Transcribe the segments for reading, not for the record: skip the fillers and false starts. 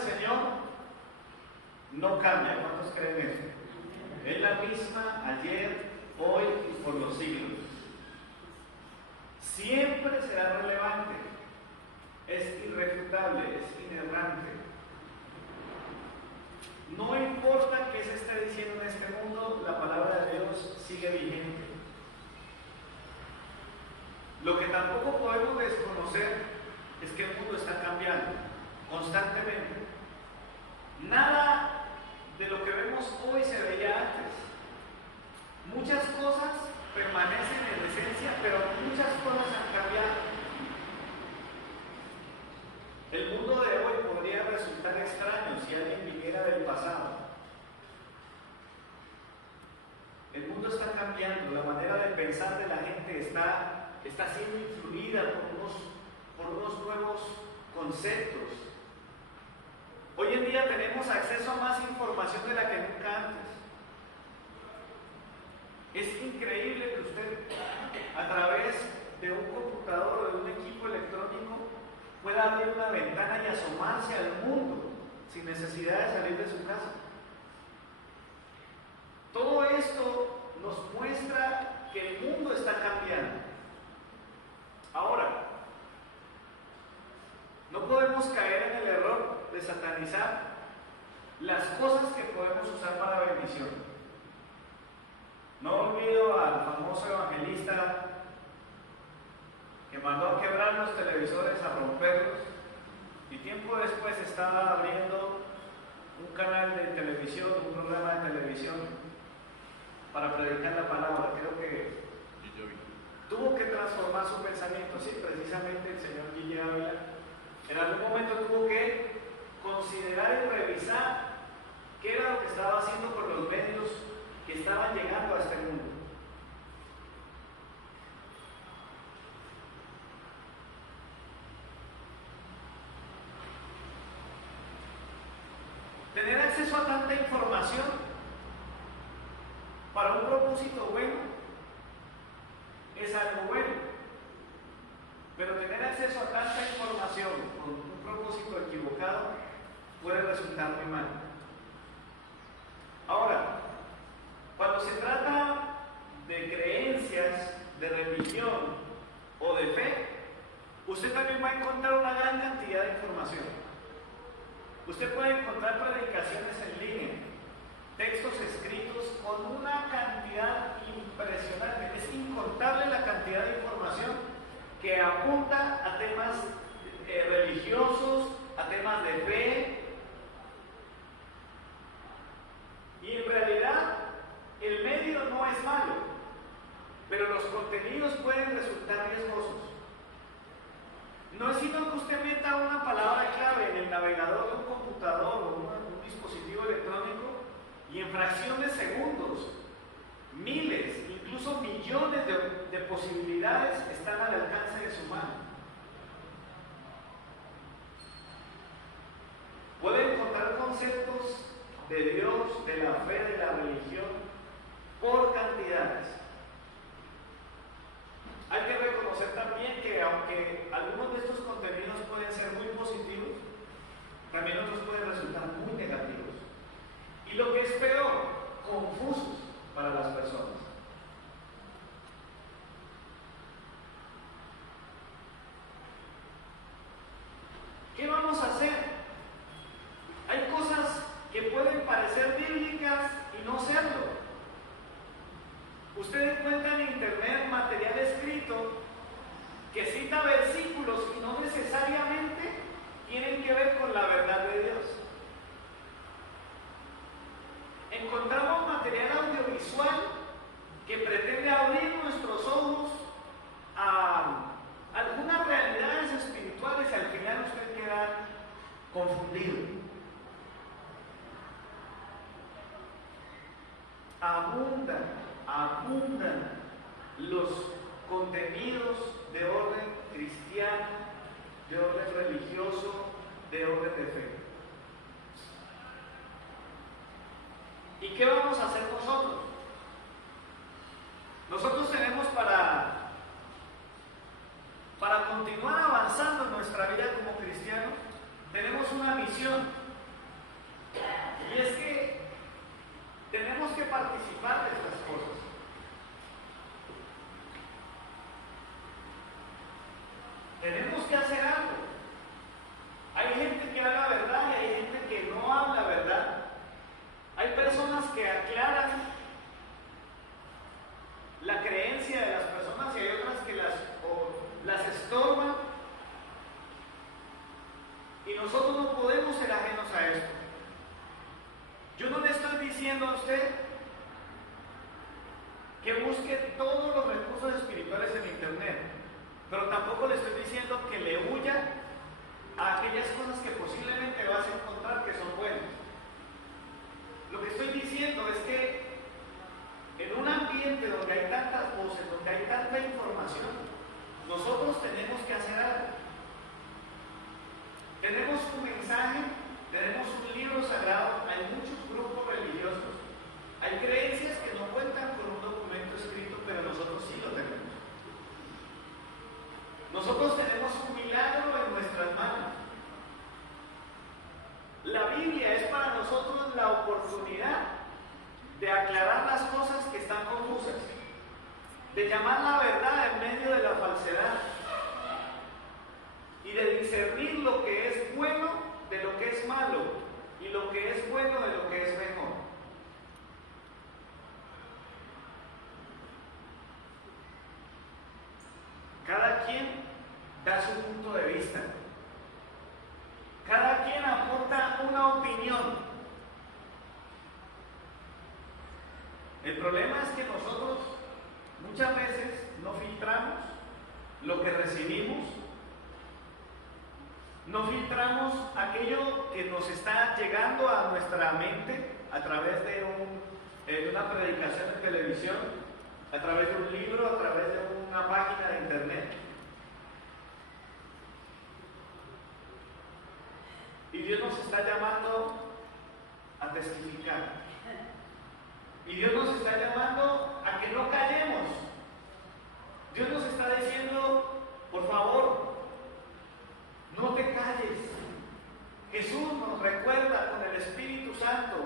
Señor no cambia. ¿Cuántos creen eso? Es la misma ayer, hoy y por los siglos. Siempre será relevante, es irrefutable, es inerrante. No importa qué se esté diciendo en este mundo, la palabra de Dios sigue vigente. Lo que tampoco podemos desconocer es que el mundo está cambiando constantemente. Nada de lo que vemos hoy se veía antes. Muchas cosas permanecen en esencia, pero muchas cosas han cambiado. El mundo de hoy podría resultar extraño si alguien viniera del pasado. El mundo está cambiando, la manera de pensar de la gente está siendo influida por unos nuevos conceptos. Hoy en día tenemos acceso a más información de la que nunca antes. Es increíble que usted, a través de un computador o de un equipo electrónico, pueda abrir una ventana y asomarse al mundo sin necesidad de salir de su casa. Todo esto nos muestra que el mundo está cambiando. Ahora, no podemos caer en el error de satanizar las cosas que podemos usar para bendición. No olvido al famoso evangelista que mandó a quebrar los televisores, a romperlos, y tiempo después estaba abriendo un canal de televisión, un programa de televisión para predicar la palabra. Creo que tuvo que transformar su pensamiento. Sí, precisamente el señor Guille Ávila en algún momento tuvo que considerar y revisar qué era lo que estaba haciendo con los medios que estaban llegando a este mundo. Tener acceso a tanta información para un propósito bueno es algo bueno, pero tener acceso a tanta información con un propósito equivocado puede resultar muy mal. Ahora, cuando se trata de creencias, de religión o de fe, usted también va a encontrar una gran cantidad de información. Usted puede encontrar predicaciones en línea, textos escritos con una cantidad impresionante. Es incontable la cantidad de información que apunta a temas religiosos, a temas de fe. Y en realidad el medio no es malo, pero los contenidos pueden resultar riesgosos. No es sino que usted meta una palabra clave en el navegador de un computador o un dispositivo electrónico y en fracción de segundos, miles, incluso millones de posibilidades están al alcance de su mano. Puede encontrar conceptos de Dios, de la fe, de la religión, por cantidades. Hay que reconocer también que aunque algunos de estos contenidos pueden ser muy positivos, también otros pueden resultar muy negativos. Y lo que es peor, confusos para las personas. ¿Qué vamos a hacer? Hay cosas que pueden parecer bíblicas y no serlo. Usted encuentra en internet material escrito que cita versículos y no necesariamente tienen que ver con la verdad de Dios. Encontramos material audiovisual que pretende abrir nuestros ojos a algunas realidades espirituales y al final usted queda confundido. Abundan los contenidos de orden cristiano, de orden religioso, de orden de fe. ¿Y qué vamos a hacer nosotros? Nosotros tenemos para continuar avanzando en nuestra vida como cristianos, tenemos una misión. participar de estas cosas. Tenemos que hacer algo. Hay gente que habla verdad y hay gente que no habla verdad. Hay personas que aclaran la creencia de las personas y hay otras que las estorban. Y nosotros no podemos ser ajenos a esto. Yo no le estoy diciendo a usted que busque todos los recursos espirituales en internet, pero tampoco le estoy diciendo que le huya a aquellas cosas que posiblemente vas a encontrar que son buenas. Lo que estoy diciendo es que en un ambiente donde hay tantas voces, donde hay tanta información, nosotros tenemos que hacer algo. Tenemos un mensaje, tenemos un libro sagrado, hay muchos grupos religiosos, hay creencias que no cuentan con un documento escrito, pero nosotros sí lo tenemos. Nosotros tenemos un milagro en nuestras manos. La Biblia es para nosotros la oportunidad de aclarar las cosas que están confusas, de llamar la verdad en medio de la falsedad y de discernir lo que es bueno de lo que es malo y lo que es bueno de lo que es mejor. Cada quien da su punto de vista. Cada quien aporta una opinión. El problema es que nosotros muchas veces no filtramos lo que recibimos, no filtramos aquello que nos está llegando a nuestra mente a través de una predicación en televisión, a través de un libro, a través de una página de internet. Y Dios nos está llamando a testificar. Y Dios nos está llamando a que no callemos. Dios nos está diciendo, por favor, no te calles. Jesús nos recuerda con el Espíritu Santo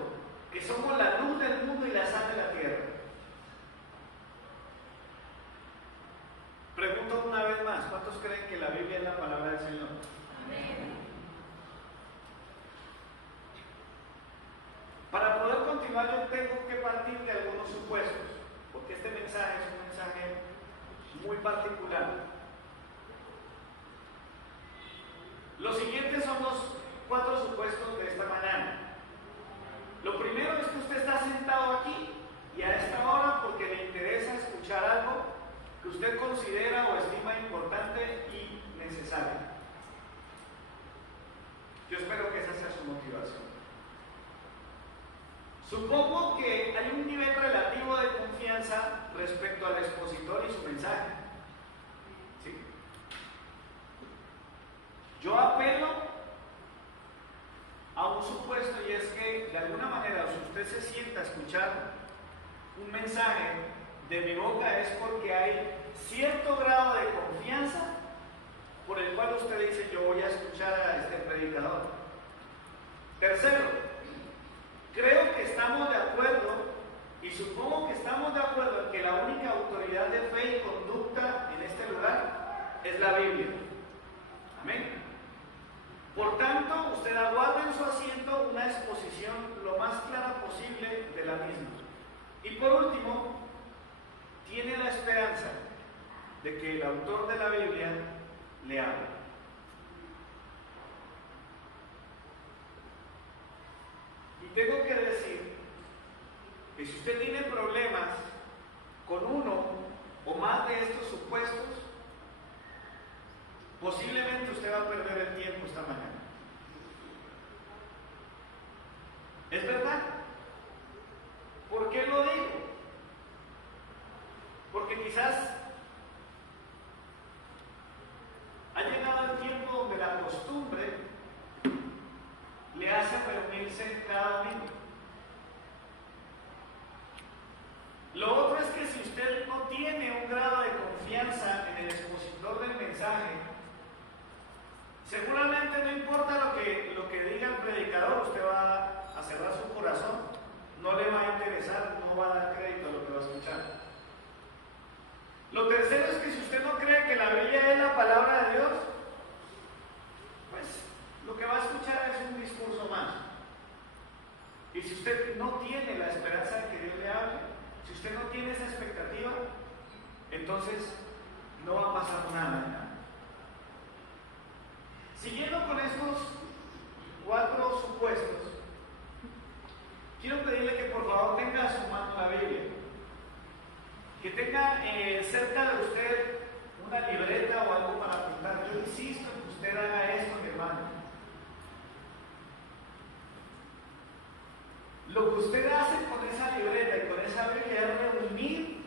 que somos la luz del mundo y la sal de la tierra. Pregunto una vez más, ¿cuántos creen que la Biblia es la palabra del Señor? Amén. Para poder continuar yo tengo que partir de algunos supuestos, porque este mensaje es un mensaje muy particular. Los siguientes son los 4 supuestos de esta mañana. Lo primero es que usted está sentado aquí y a esta hora porque le interesa escuchar algo que usted considera o estima importante y necesario. Yo espero que esa sea su motivación. Supongo que hay un nivel relativo de confianza respecto al expositor y su mensaje. ¿Sí? Yo apelo a un supuesto y es que de alguna manera si usted se sienta a escuchar un mensaje de mi boca es porque hay cierto grado de confianza por el cual usted dice yo voy a escuchar a este predicador. Tercero, creo que estamos de acuerdo y supongo que estamos de acuerdo en que la única autoridad de fe y conducta en este lugar es la Biblia. Amén. Por tanto, usted aguarda en su asiento una exposición lo más clara posible de la misma. Y por último, tiene la esperanza de que el autor de la Biblia le hable. Y tengo que decir que si usted tiene problemas con uno o más de estos supuestos, posiblemente usted va a perder el tiempo esta mañana. ¿Es verdad? ¿Por qué lo digo? Porque quizás ha llegado el tiempo donde la costumbre le hace reunirse cada domingo. Lo otro es que si usted no tiene un grado de confianza en el expositor del mensaje, seguramente no importa lo que diga el predicador, usted va a cerrar su corazón, no le va a interesar, no va a Y si usted no tiene la esperanza de que Dios le hable, si usted no tiene esa expectativa, entonces no va a pasar nada. Siguiendo con estos 4 supuestos, quiero pedirle que por favor tenga a su mano la Biblia, que tenga cerca de usted una libreta o algo para apuntar. Yo insisto en que usted haga esto, mi hermano. Lo que usted hace con esa libreta y con esa Biblia es reunir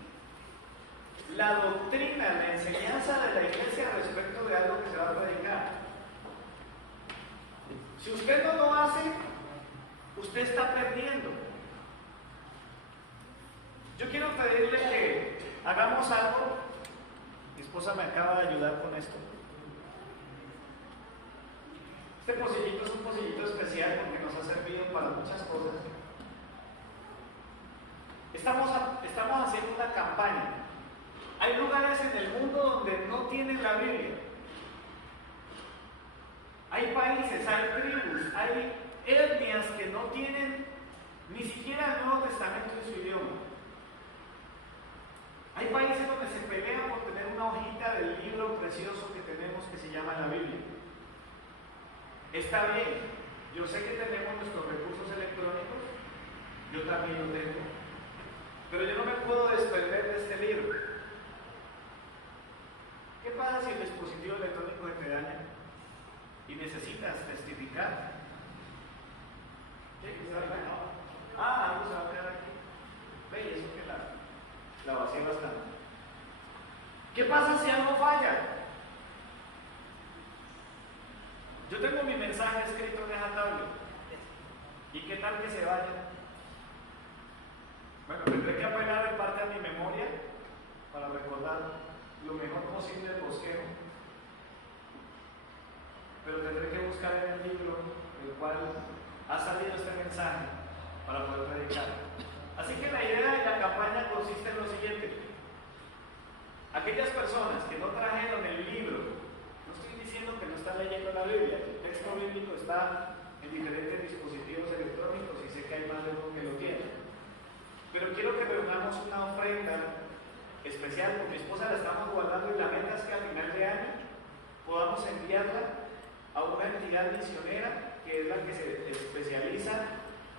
la doctrina, la enseñanza de la iglesia respecto de algo que se va a predicar. Si usted no lo hace, usted está perdiendo. Yo quiero pedirle que hagamos algo. Mi esposa me acaba de ayudar con esto. Este pocillito es un pocillito especial porque nos ha servido para muchas cosas. Estamos haciendo una campaña. Hay lugares en el mundo donde no tienen la Biblia. Hay países, hay tribus, hay etnias que no tienen ni siquiera el Nuevo Testamento en su idioma. Hay países donde se pelean por tener una hojita del libro precioso que tenemos que se llama la Biblia. Está bien, yo sé que tenemos nuestros recursos electrónicos, yo también lo tengo, pero yo no me puedo desprender de este libro. ¿Qué pasa si el dispositivo electrónico se te daña y necesitas testificar? ¿Qué? Algo se va a quedar aquí. Ve, y eso que la vacía bastante. ¿Qué pasa si algo falla? Yo tengo mi mensaje escrito en esa tablet. ¿Y qué tal que se vaya? Bueno, tendré que apelar en parte a mi memoria para recordar lo mejor posible el bosquejo, pero tendré que buscar en el libro del cual ha salido este mensaje para poder predicar. Así que la idea de la campaña consiste en lo siguiente: aquellas personas que no trajeron el libro, no estoy diciendo que no están leyendo la Biblia, el texto bíblico está en diferentes dispositivos electrónicos y sé que hay más de uno que lo tiene, pero quiero que reunamos una ofrenda especial. Con mi esposa la estamos guardando y la meta es que a final de año podamos enviarla a una entidad misionera que es la que se especializa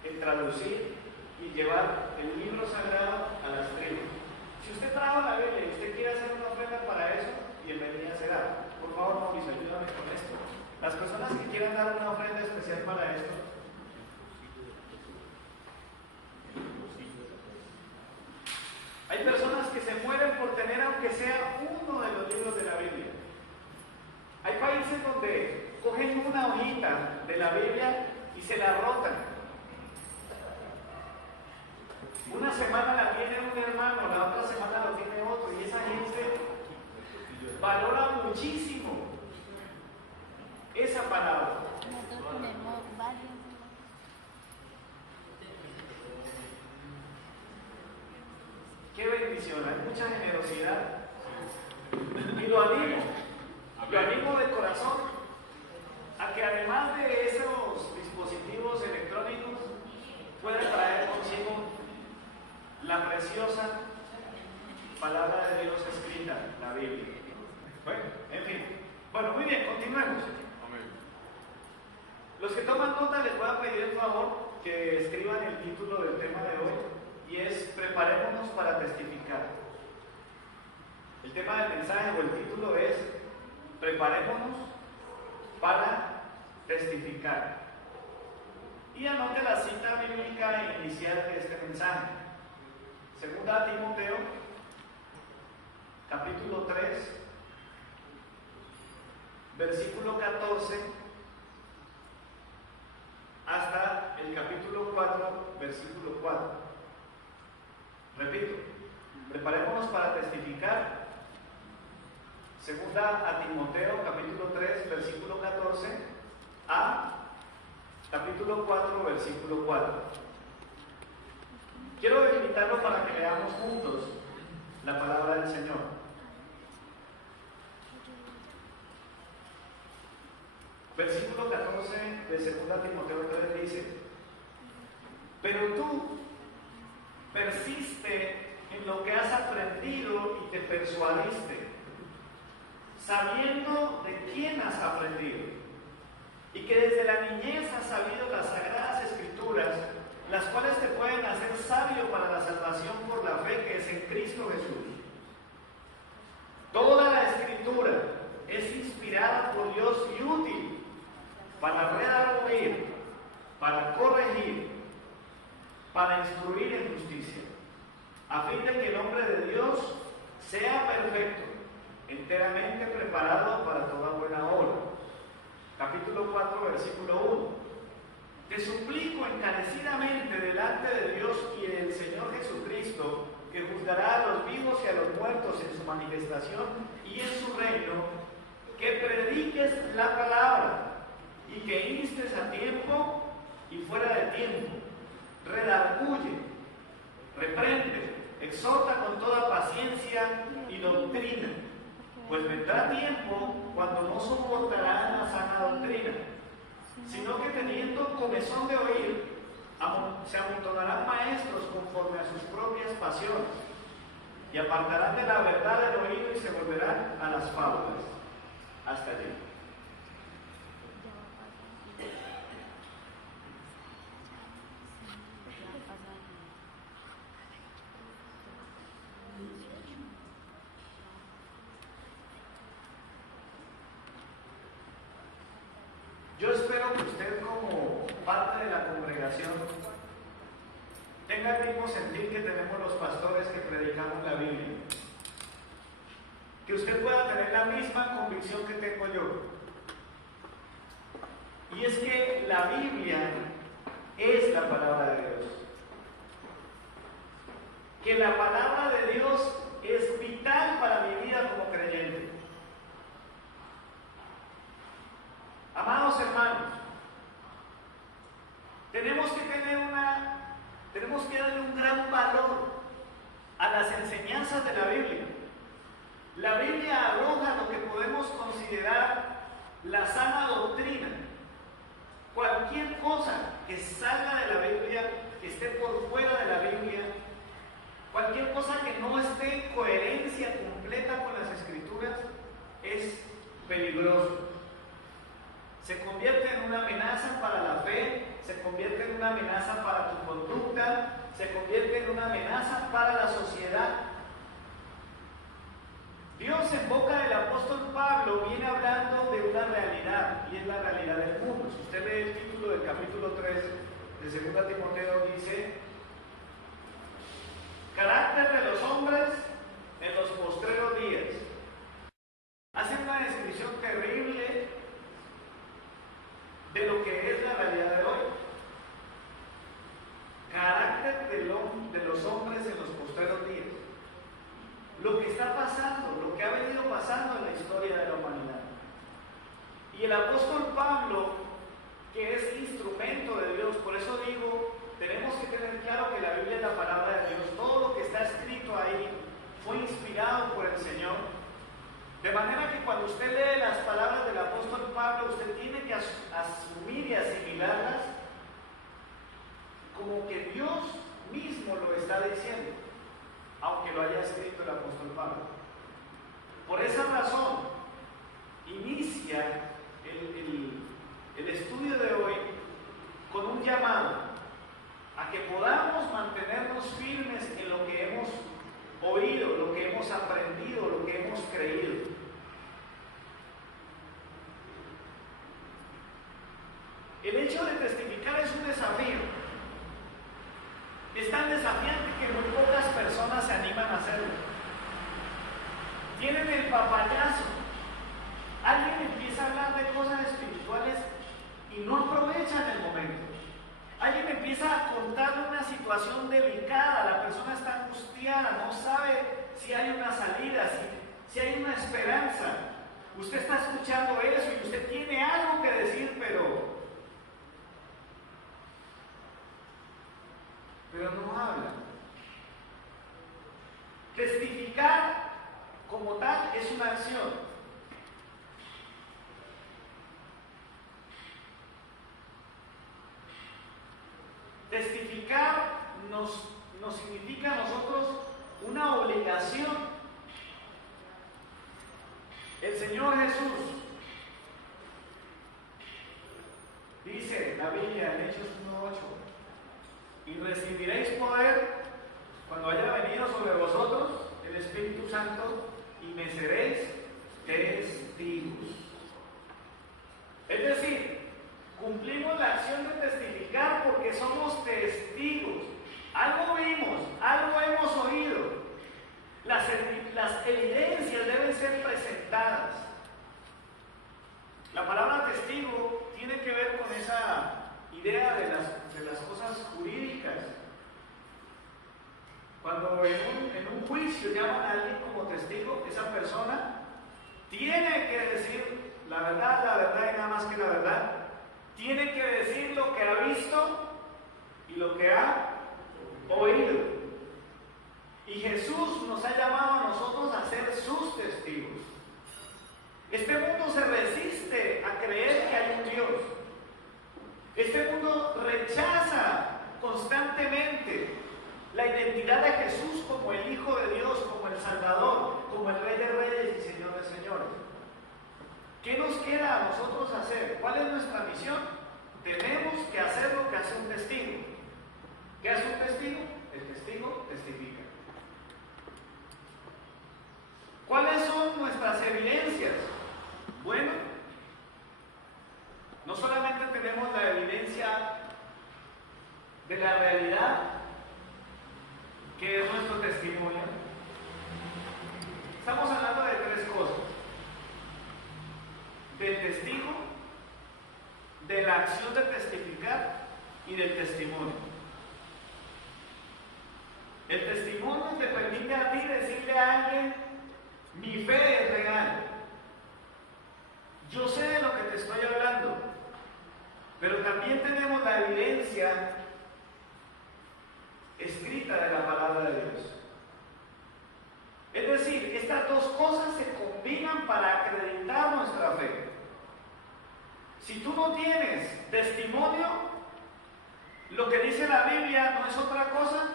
en traducir y llevar el libro sagrado a las tribus. Si usted trajo la Biblia y usted quiere hacer una ofrenda para eso, bienvenida será. Por favor, Mauricio, ayúdame con esto. Las personas que quieran dar una ofrenda especial para esto, hay personas que se mueren por tener aunque sea uno de los libros de la Biblia. Hay países donde cogen una hojita de la Biblia y se la rotan. Una semana la tiene un hermano, la otra semana lo tiene otro, y esa gente valora muchísimo esa palabra. Qué bendición, hay mucha generosidad. Y lo animo de corazón a que además de esos dispositivos electrónicos pueda traer consigo la preciosa palabra de Dios escrita, la Biblia. Bueno, en fin. Bueno, muy bien, continuemos. Los que toman nota les voy a pedir el favor que escriban el título del tema de hoy, y es Preparémonos para testificar. El tema del mensaje o el título es Preparémonos para testificar. Y anote la cita bíblica inicial de este mensaje. Segunda Timoteo, capítulo 3, versículo 14, hasta el capítulo 4, versículo 4. Repito, preparémonos para testificar. Segunda a Timoteo, capítulo 3, versículo 14, a capítulo 4, versículo 4. Quiero invitarlo para que leamos juntos la palabra del Señor. Versículo 14 de 2 Timoteo 3 dice: Pero tú persiste en lo que has aprendido y te persuadiste, sabiendo de quién has aprendido, y que desde la niñez has sabido las sagradas escrituras, las cuales te pueden hacer sabio para la salvación por la fe que es en Cristo Jesús. Toda la escritura es inspirada por Dios y útil para redarguir, para corregir, para instruir en justicia, a fin de que el hombre de Dios sea perfecto, enteramente preparado para toda buena obra. Capítulo 4, versículo 1. Te suplico encarecidamente delante de Dios y del Señor Jesucristo, que juzgará a los vivos y a los muertos en su manifestación y en su reino, que prediques la palabra y que instes a tiempo y fuera de tiempo, redarguye, reprende, exhorta con toda paciencia y doctrina, pues vendrá tiempo cuando no soportarán la sana doctrina, sino que teniendo comezón de oír, se amontonarán maestros conforme a sus propias pasiones, y apartarán de la verdad del oído y se volverán a las fábulas. Hasta allí. Yo espero que usted, como parte de la congregación, tenga el mismo sentir que tenemos los pastores que predicamos la Biblia. Que usted pueda tener la misma convicción que tengo yo. Y es que la Biblia es la palabra de Dios. Que la palabra de Dios es vital para mi vida como creyente. Amados hermanos, tenemos que darle un gran valor a las enseñanzas de la Biblia. La Biblia arroja lo que podemos considerar la sana doctrina. Cualquier cosa que salga de la Biblia, que esté por fuera de la Biblia, cualquier cosa que no esté en coherencia completa con las Escrituras, es peligroso. Se convierte en una amenaza para la fe, se convierte en una amenaza para tu conducta, se convierte en una amenaza para la sociedad. Dios, en boca del apóstol Pablo, viene hablando de una realidad, y es la realidad del mundo. Si usted lee el título del capítulo 3 de 2 Timoteo, dice: carácter de los hombres en los postreros días. Hace una descripción terrible de lo que es la realidad de hoy. Carácter de los hombres en los postreros días. Lo que está pasando, lo que ha venido pasando en la historia de la humanidad. Y el apóstol Pablo, que es instrumento de Dios, por eso digo, tenemos que tener claro que la Biblia es la palabra de Dios. Todo lo que está escrito ahí fue inspirado por el Señor. De manera que cuando usted lee las palabras del apóstol Pablo, usted tiene que asumir y asimilarlas como que Dios mismo lo está diciendo, aunque lo haya escrito el apóstol Pablo. Por esa razón, inicia el estudio de hoy con un llamado a que podamos mantenernos firmes en lo que hemos oído, lo que hemos aprendido, lo que hemos creído. El hecho de testificar es un desafío. Es tan desafiante que muy pocas personas se animan a hacerlo. Tienen el papayazo. Alguien empieza a hablar de cosas espirituales y no aprovechan el momento. Alguien empieza a contar una situación delicada, la persona está angustiada, no sabe si hay una salida, si hay una esperanza. Usted está escuchando eso y usted tiene algo que decir, pero no habla. Testificar como tal es una acción. Testificar nos significa a nosotros una obligación. El Señor Jesús dice la Biblia en Hechos 1:8: y recibiréis poder cuando haya venido sobre vosotros el Espíritu Santo, y me seréis testigos. Es decir, cumplimos la acción de testificar porque somos testigos. Algo vimos, algo hemos oído. Las evidencias deben ser presentadas. La palabra testigo tiene que ver con esa idea de las cosas jurídicas. Cuando en un juicio llaman a alguien como testigo, esa persona tiene que decir la verdad y nada más que la verdad. Tiene que decir lo que ha visto y lo que ha oído. Y Jesús nos ha llamado a nosotros a ser sus testigos. Este mundo se resiste a creer que hay un Dios. Este mundo rechaza constantemente la identidad de Jesús como el Hijo de Dios, como el Salvador, como el Rey de Reyes y Señor de Señores. ¿Qué nos queda a nosotros hacer? ¿Cuál es nuestra misión? Tenemos que hacer lo que hace un testigo. ¿Qué hace un testigo? El testigo testifica. ¿Cuáles son nuestras evidencias? Bueno, no solamente tenemos la evidencia de la realidad, que es nuestro testimonio. Estamos hablando de tres cosas: del testigo, de la acción de testificar y del testimonio. El testimonio te permite a ti decirle a alguien: mi fe es real, yo sé de lo que te estoy hablando. Pero también tenemos la evidencia escrita de la palabra de Dios. Es decir, estas dos cosas se combinan para acreditar nuestra fe. Si tú no tienes testimonio, lo que dice la Biblia no es otra cosa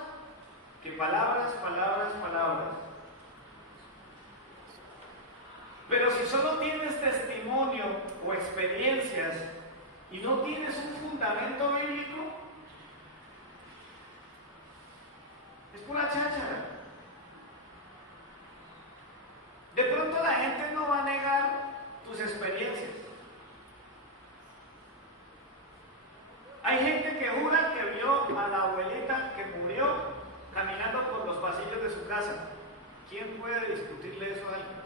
que palabras, palabras, palabras. Pero si solo tienes testimonio o experiencias y no tienes un fundamento bíblico, es pura cháchara. De pronto la gente no va a negar tus experiencias. Hay gente que jura que vio a la abuelita que murió caminando por los pasillos de su casa. ¿Quién puede discutirle eso a alguien?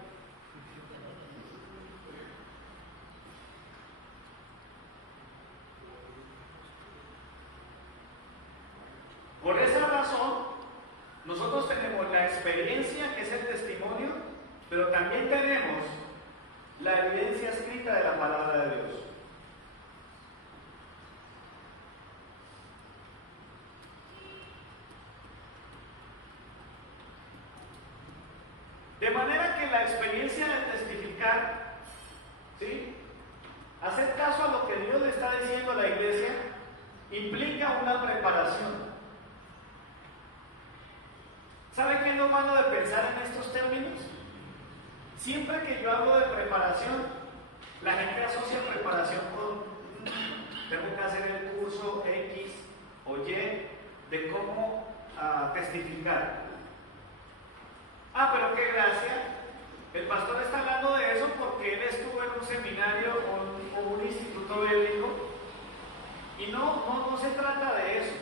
Por esa razón, nosotros tenemos la experiencia, que es el testimonio, pero también tenemos la evidencia escrita de la palabra de Dios. De manera que la experiencia de testificar, ¿sí?, hacer caso a lo que Dios le está diciendo a la iglesia, implica una preparación. ¿Sabe qué es lo malo de pensar en estos términos? Siempre que yo hablo de preparación, la gente asocia preparación con tengo que hacer el curso X o Y de cómo testificar. Ah, pero qué gracia. El pastor está hablando de eso porque él estuvo en un seminario o un instituto bíblico, y no se trata de eso.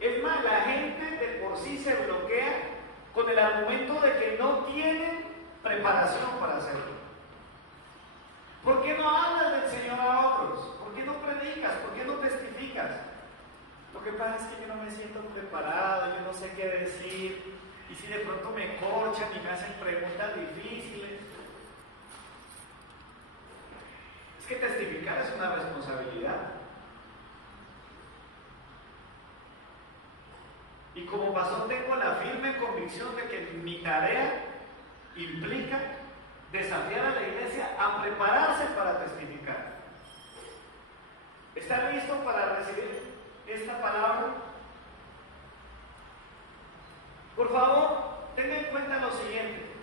Es más, la gente de por sí se bloquea con el argumento de que no tienen preparación para hacerlo. ¿Por qué no hablas del Señor a otros? ¿Por qué no predicas? ¿Por qué no testificas? Lo que pasa es que yo no me siento preparado, yo no sé qué decir, y si de pronto me corchan y me hacen preguntas difíciles. Es que testificar es una responsabilidad. Y como pastor tengo la firme convicción de que mi tarea implica desafiar a la iglesia a prepararse para testificar. ¿Está listo para recibir esta palabra?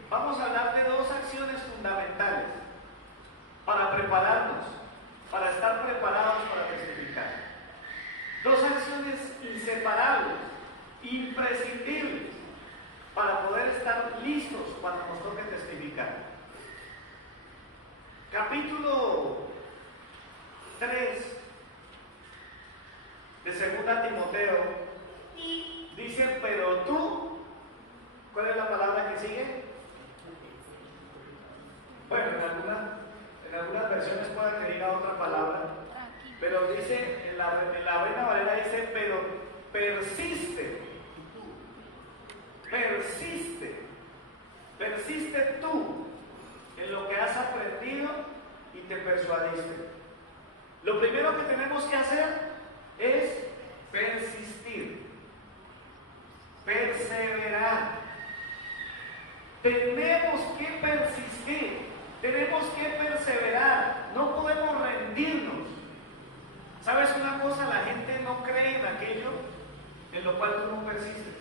vamos a hablar de dos acciones fundamentales para prepararnos, para estar preparados para testificar. Dos acciones inseparables, imprescindibles, para poder estar listos cuando nos toque testificar. Capítulo 3 de 2 Timoteo dice, pero tú, ¿cuál es la palabra que sigue? Bueno, en algunas versiones puede que diga otra palabra, pero dice, en la Reina Valera dice, pero persiste tú en lo que has aprendido y te persuadiste. Lo primero que tenemos que hacer es persistir, perseverar. Tenemos que persistir, tenemos que perseverar, no podemos rendirnos. ¿Sabes una cosa? La gente no cree en aquello en lo cual tú no persistes.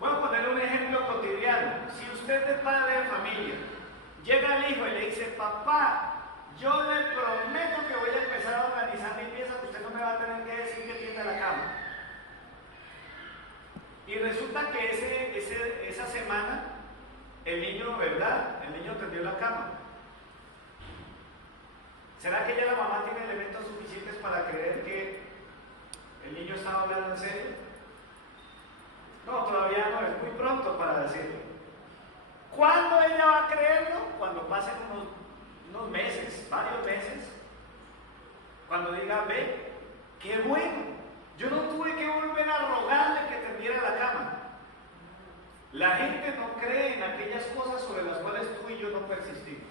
Voy a poner un ejemplo cotidiano. Si usted es padre de familia, llega el hijo y le dice, papá, yo le prometo que voy a empezar a organizar mi pieza, que usted no me va a tener que decir que tiende la cama. Y resulta que esa semana el niño, ¿verdad? El niño tendió la cama. ¿Será que ya la mamá tiene elementos suficientes para creer que el niño estaba hablando en serio? No, todavía no, es muy pronto para decirlo. ¿Cuándo ella va a creerlo? Cuando pasen unos meses, varios meses. Cuando diga, ve, qué bueno, yo no tuve que volver a rogarle que tendiera la cama. La gente no cree en aquellas cosas sobre las cuales tú y yo no persistimos.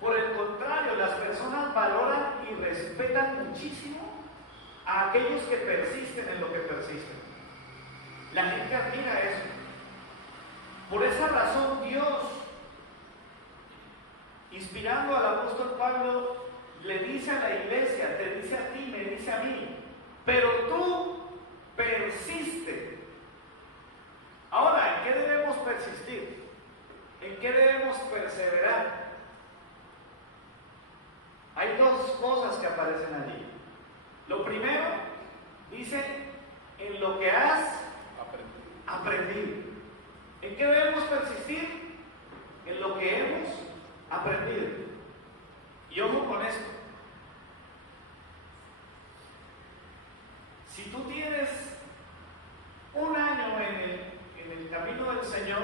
Por el contrario, las personas valoran y respetan muchísimo a aquellos que persisten en lo que persisten. La gente admira eso. Por esa razón Dios, inspirando al apóstol Pablo, le dice a la iglesia, te dice a ti, me dice a mí, pero tú persiste. Ahora, ¿en qué debemos persistir? ¿En qué debemos perseverar? Hay dos cosas que aparecen allí. Lo primero, dice, en lo que has aprendido. ¿En qué debemos persistir? En lo que hemos aprendido. Y ojo con esto. Si tú tienes un año en el camino del Señor,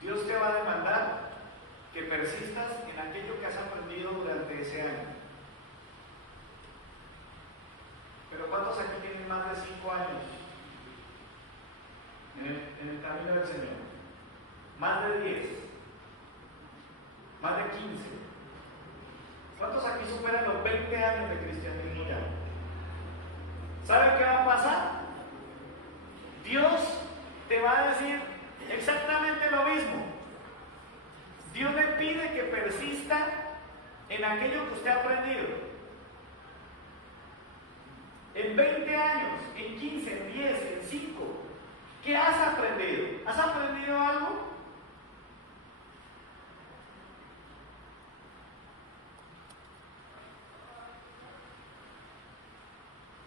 Dios te va a demandar que persistas en aquello que has aprendido durante ese año. Pero ¿cuántos aquí tienen más de 5 años en el camino del Señor? Más de 10, más de 15. ¿Cuántos aquí superan los 20 años de cristianismo ya? ¿Saben qué va a pasar? Dios te va a decir exactamente lo mismo. Dios le pide que persista en aquello que usted ha aprendido. En 20 años, en 15, en 10, en 5, ¿qué has aprendido? ¿Has aprendido algo?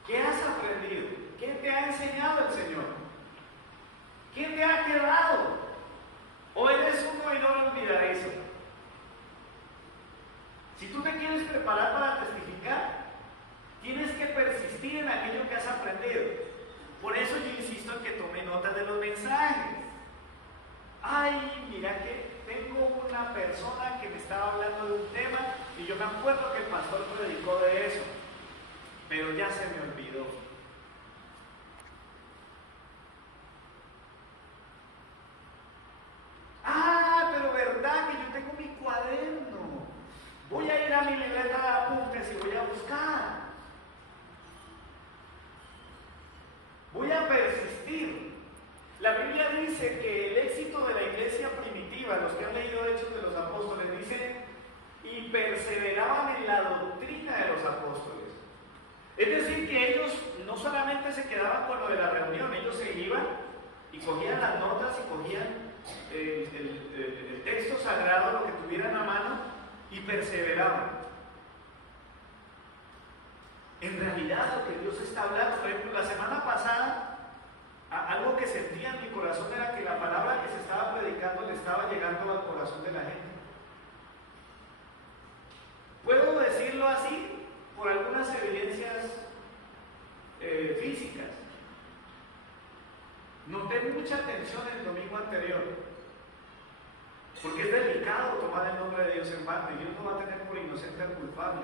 ¿Qué has aprendido? ¿Qué te ha enseñado el Señor? ¿Qué te ha quedado? ¿O eres un oidor olvidadizo? Si tú te quieres preparar para testificar, tienes que persistir en aquello que has aprendido. Por eso yo insisto en que tome nota de los mensajes. Ay, mira que tengo una persona que me estaba hablando de un tema y yo me acuerdo que el pastor predicó de eso, pero ya se me olvidó. Ah, pero verdad que yo tengo mi cuaderno. Voy a ir a mi libreta de apuntes y voy a buscar. Voy a persistir. La Biblia dice que el éxito de la iglesia primitiva, los que han leído Hechos de los Apóstoles, dice, y persistir Es decir, que ellos no solamente se quedaban con lo de la reunión, ellos se iban y cogían las notas y cogían el texto sagrado, lo que tuvieran a mano, y perseveraban. En realidad lo que Dios está hablando, por ejemplo, la semana pasada, algo que sentía en mi corazón era que la palabra que se estaba predicando le estaba llegando al corazón de la gente. Puedo decirlo así por algunas evidencias físicas. Noté mucha atención el domingo anterior, porque es delicado tomar el nombre de Dios en vano, y Dios no va a tener por inocente al culpable.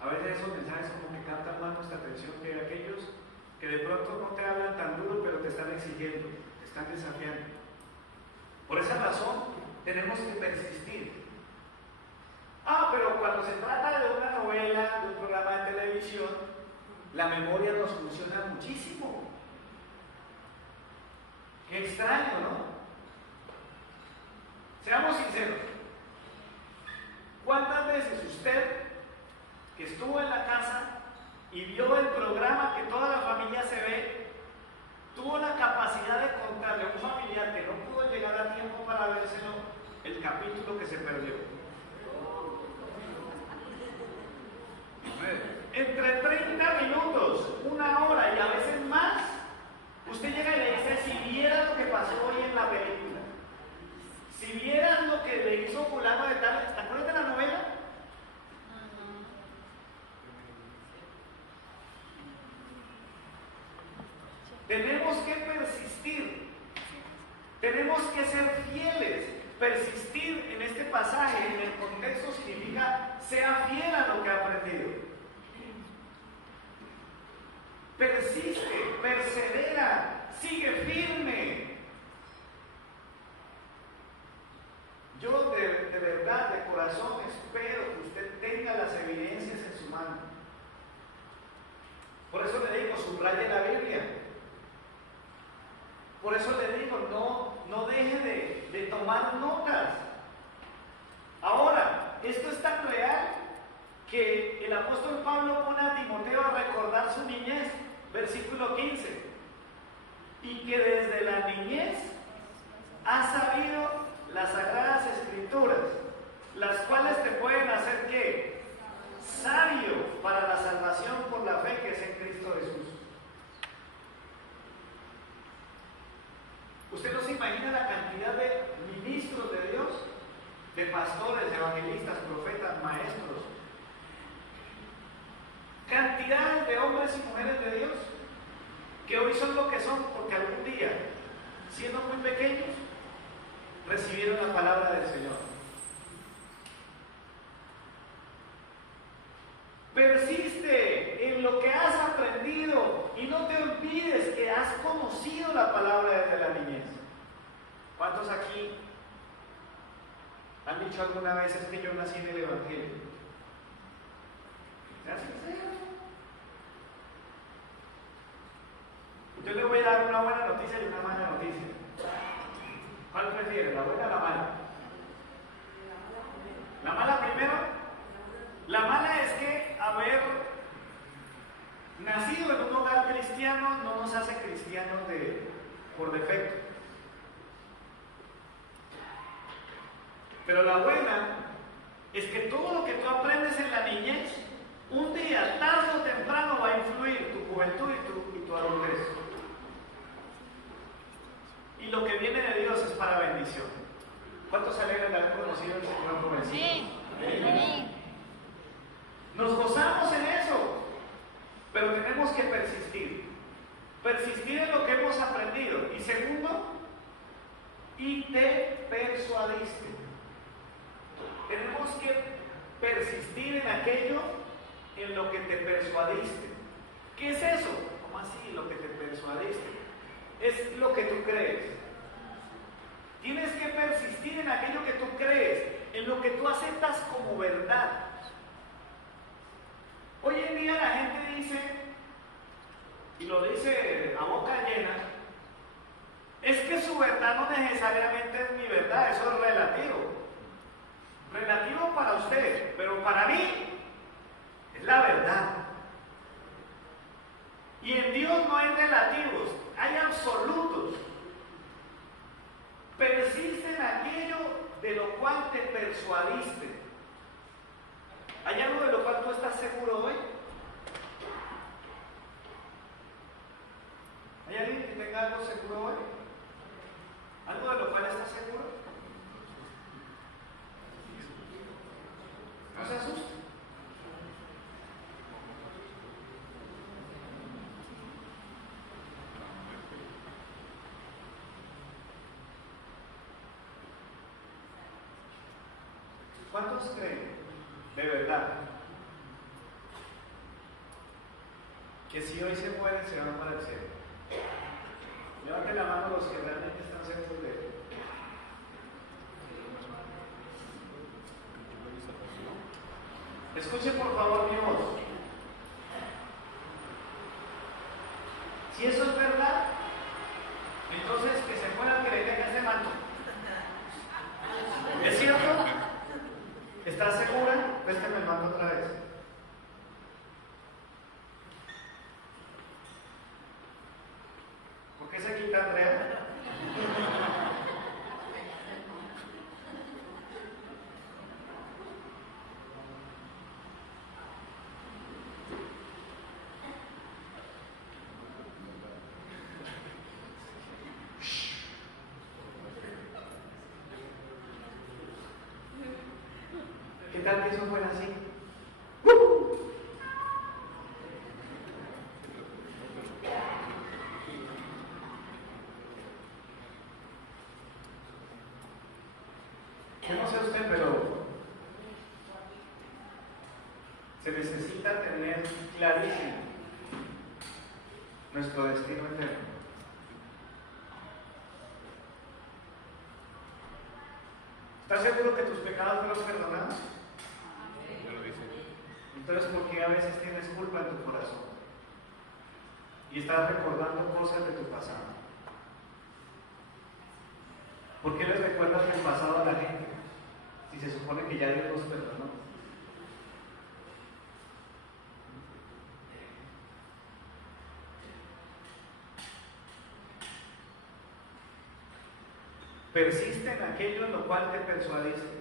A veces esos mensajes como que captan más nuestra atención que aquellos que de pronto no te hablan tan duro, pero te están exigiendo, te están desafiando. Por esa razón tenemos que persistir. Pero cuando se trata de una novela, de un programa de televisión, la memoria nos funciona muchísimo. Qué extraño, ¿no? Seamos sinceros. ¿Cuántas veces usted, que estuvo en la casa y vio el programa que toda la familia se ve, tuvo la capacidad de contarle a un familiar que no pudo llegar a tiempo para vérselo el capítulo que se perdió? Entre 30 minutos, una hora y a veces más, usted llega y le dice: si vieras lo que pasó hoy en la película, si vieras lo que le hizo fulano de tal, ¿te acuerdas de la novela? Tenemos que persistir, tenemos que ser fieles. Persistir en este pasaje, en el contexto, significa sea fiel a lo que ha aprendido. Persiste, persevera, sigue firme. Yo de verdad, de corazón, espero que usted tenga las evidencias en su mano. Por eso le digo, subraye la Biblia. Por eso le digo, no deje de tomar notas. Ahora, esto es tan real que el apóstol Pablo pone a Timoteo a recordar su niñez, versículo 15, y que desde la niñez ha sabido las sagradas escrituras, las cuales te pueden hacer ¿qué? Sabio para la salvación por la fe que es en Cristo Jesús. ¿Usted no se imagina la cantidad de ministros de Dios, de pastores, evangelistas, profetas, maestros, cantidades de hombres y mujeres de Dios que hoy son lo que son porque algún día, siendo muy pequeños, recibieron la palabra del Señor? Persiste en lo que has aprendido y no te olvides que has conocido la palabra desde la niñez. ¿Cuántos aquí han dicho alguna vez: es que yo nací en el Evangelio? ¿Sean sinceros? Yo le voy a dar una buena noticia y una mala noticia. ¿Cuál prefiere, la buena o la mala? ¿La mala primero? La mala es que haber nacido en un hogar cristiano no nos hace cristianos por defecto. Pero la buena es que todo lo que tú aprendes en la niñez, un día, tarde o temprano, va a influir tu juventud y tu adultez. Y lo que viene de Dios es para bendición. ¿Cuántos se alegran de haber conocido al Señor como el Señor? Amén. Nos gozamos en eso, pero tenemos que persistir. Persistir en lo que hemos aprendido. Y segundo, y te persuadiste. Tenemos que persistir en aquello en lo que te persuadiste. ¿Qué es eso? ¿Cómo así lo que te persuadiste? Es lo que tú crees. Tienes que persistir en aquello que tú crees, en lo que tú aceptas como verdad. Hoy en día la gente dice, y lo dice a boca llena, es que su verdad no necesariamente es mi verdad, eso es relativo. Relativo para usted, pero para mí es la verdad. Y en Dios no hay relativos, hay absolutos. Persiste en aquello de lo cual te persuadiste. ¿Hay algo de lo cual tú estás seguro hoy? ¿Hay alguien que tenga algo seguro hoy? ¿Algo de lo cual estás seguro? No se asuste. ¿Cuántos creen de verdad que si hoy se mueren se van para el cielo? Levanten la mano los que realmente están seguros de eso. Escuche por favor mi voz. Si eso es verdad, entonces que se mueran que le den ese manto. ¿Es cierto? ¿Estás segura? Préstame el manto otra vez. ¿Por qué se quita Andrea? ¿Qué tal que eso fuera así? Yo no sé usted, pero se necesita tener clarísimo nuestro destino eterno. ¿Estás seguro que tus pecados fueron perdonados? Entonces, ¿por qué a veces tienes culpa en tu corazón? Y estás recordando cosas de tu pasado. ¿Por qué les recuerdas el pasado a la gente? Si se supone que ya Dios los perdonó. Persiste en aquello en lo cual te persuadiste.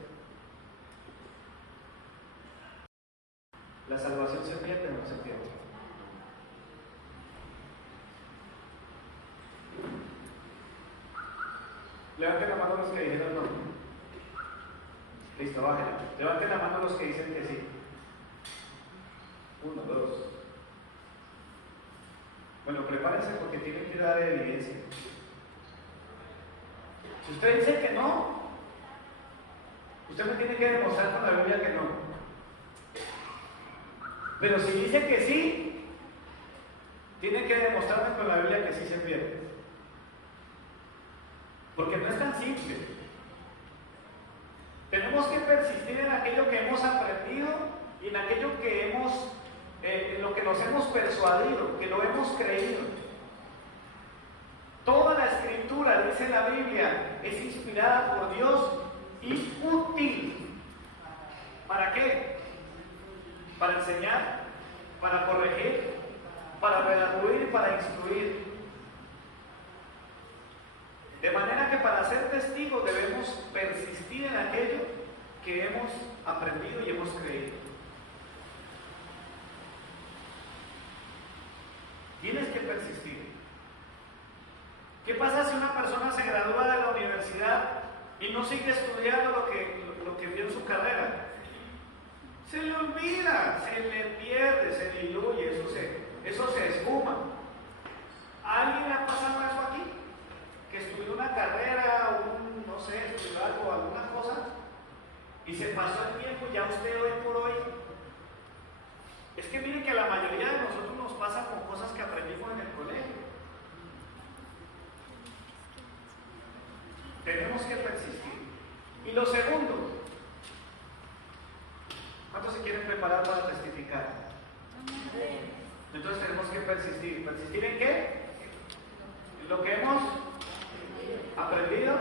¿La salvación se pierde o no se pierde? Levanten la mano los que dijeron no. Listo, bájenla. Levanten la mano los que dicen que sí. 1, 2. Bueno, prepárense porque tienen que dar evidencia. Si usted dice que no, usted me tiene que demostrar con la Biblia que no. Pero si dice que sí, tiene que demostrarme con la Biblia que sí se pierde. Porque no es tan simple. Tenemos que persistir en aquello que hemos aprendido y en aquello que en lo que nos hemos persuadido, que lo hemos creído. Toda la escritura, dice la Biblia, es inspirada por Dios y útil. ¿Para qué? Para enseñar, para corregir, para redarguir y para instruir. De manera que para ser testigos debemos persistir en aquello que hemos aprendido y hemos creído. Tienes que persistir. ¿Qué pasa si una persona se gradúa de la universidad y no sigue estudiando lo que vio en su carrera? Se le olvida, se le pierde, se diluye, eso se esfuma. ¿A alguien le ha pasado eso aquí? Que estudió una carrera, no sé, estudió algo, alguna cosa, y se pasó el tiempo, ya usted hoy por hoy. Es que miren que a la mayoría de nosotros nos pasa con cosas que aprendimos en el colegio. Tenemos que persistir. Y lo segundo, ¿cuántos se quieren preparar para testificar? Entonces tenemos que persistir. ¿Persistir en qué? En lo que hemos aprendido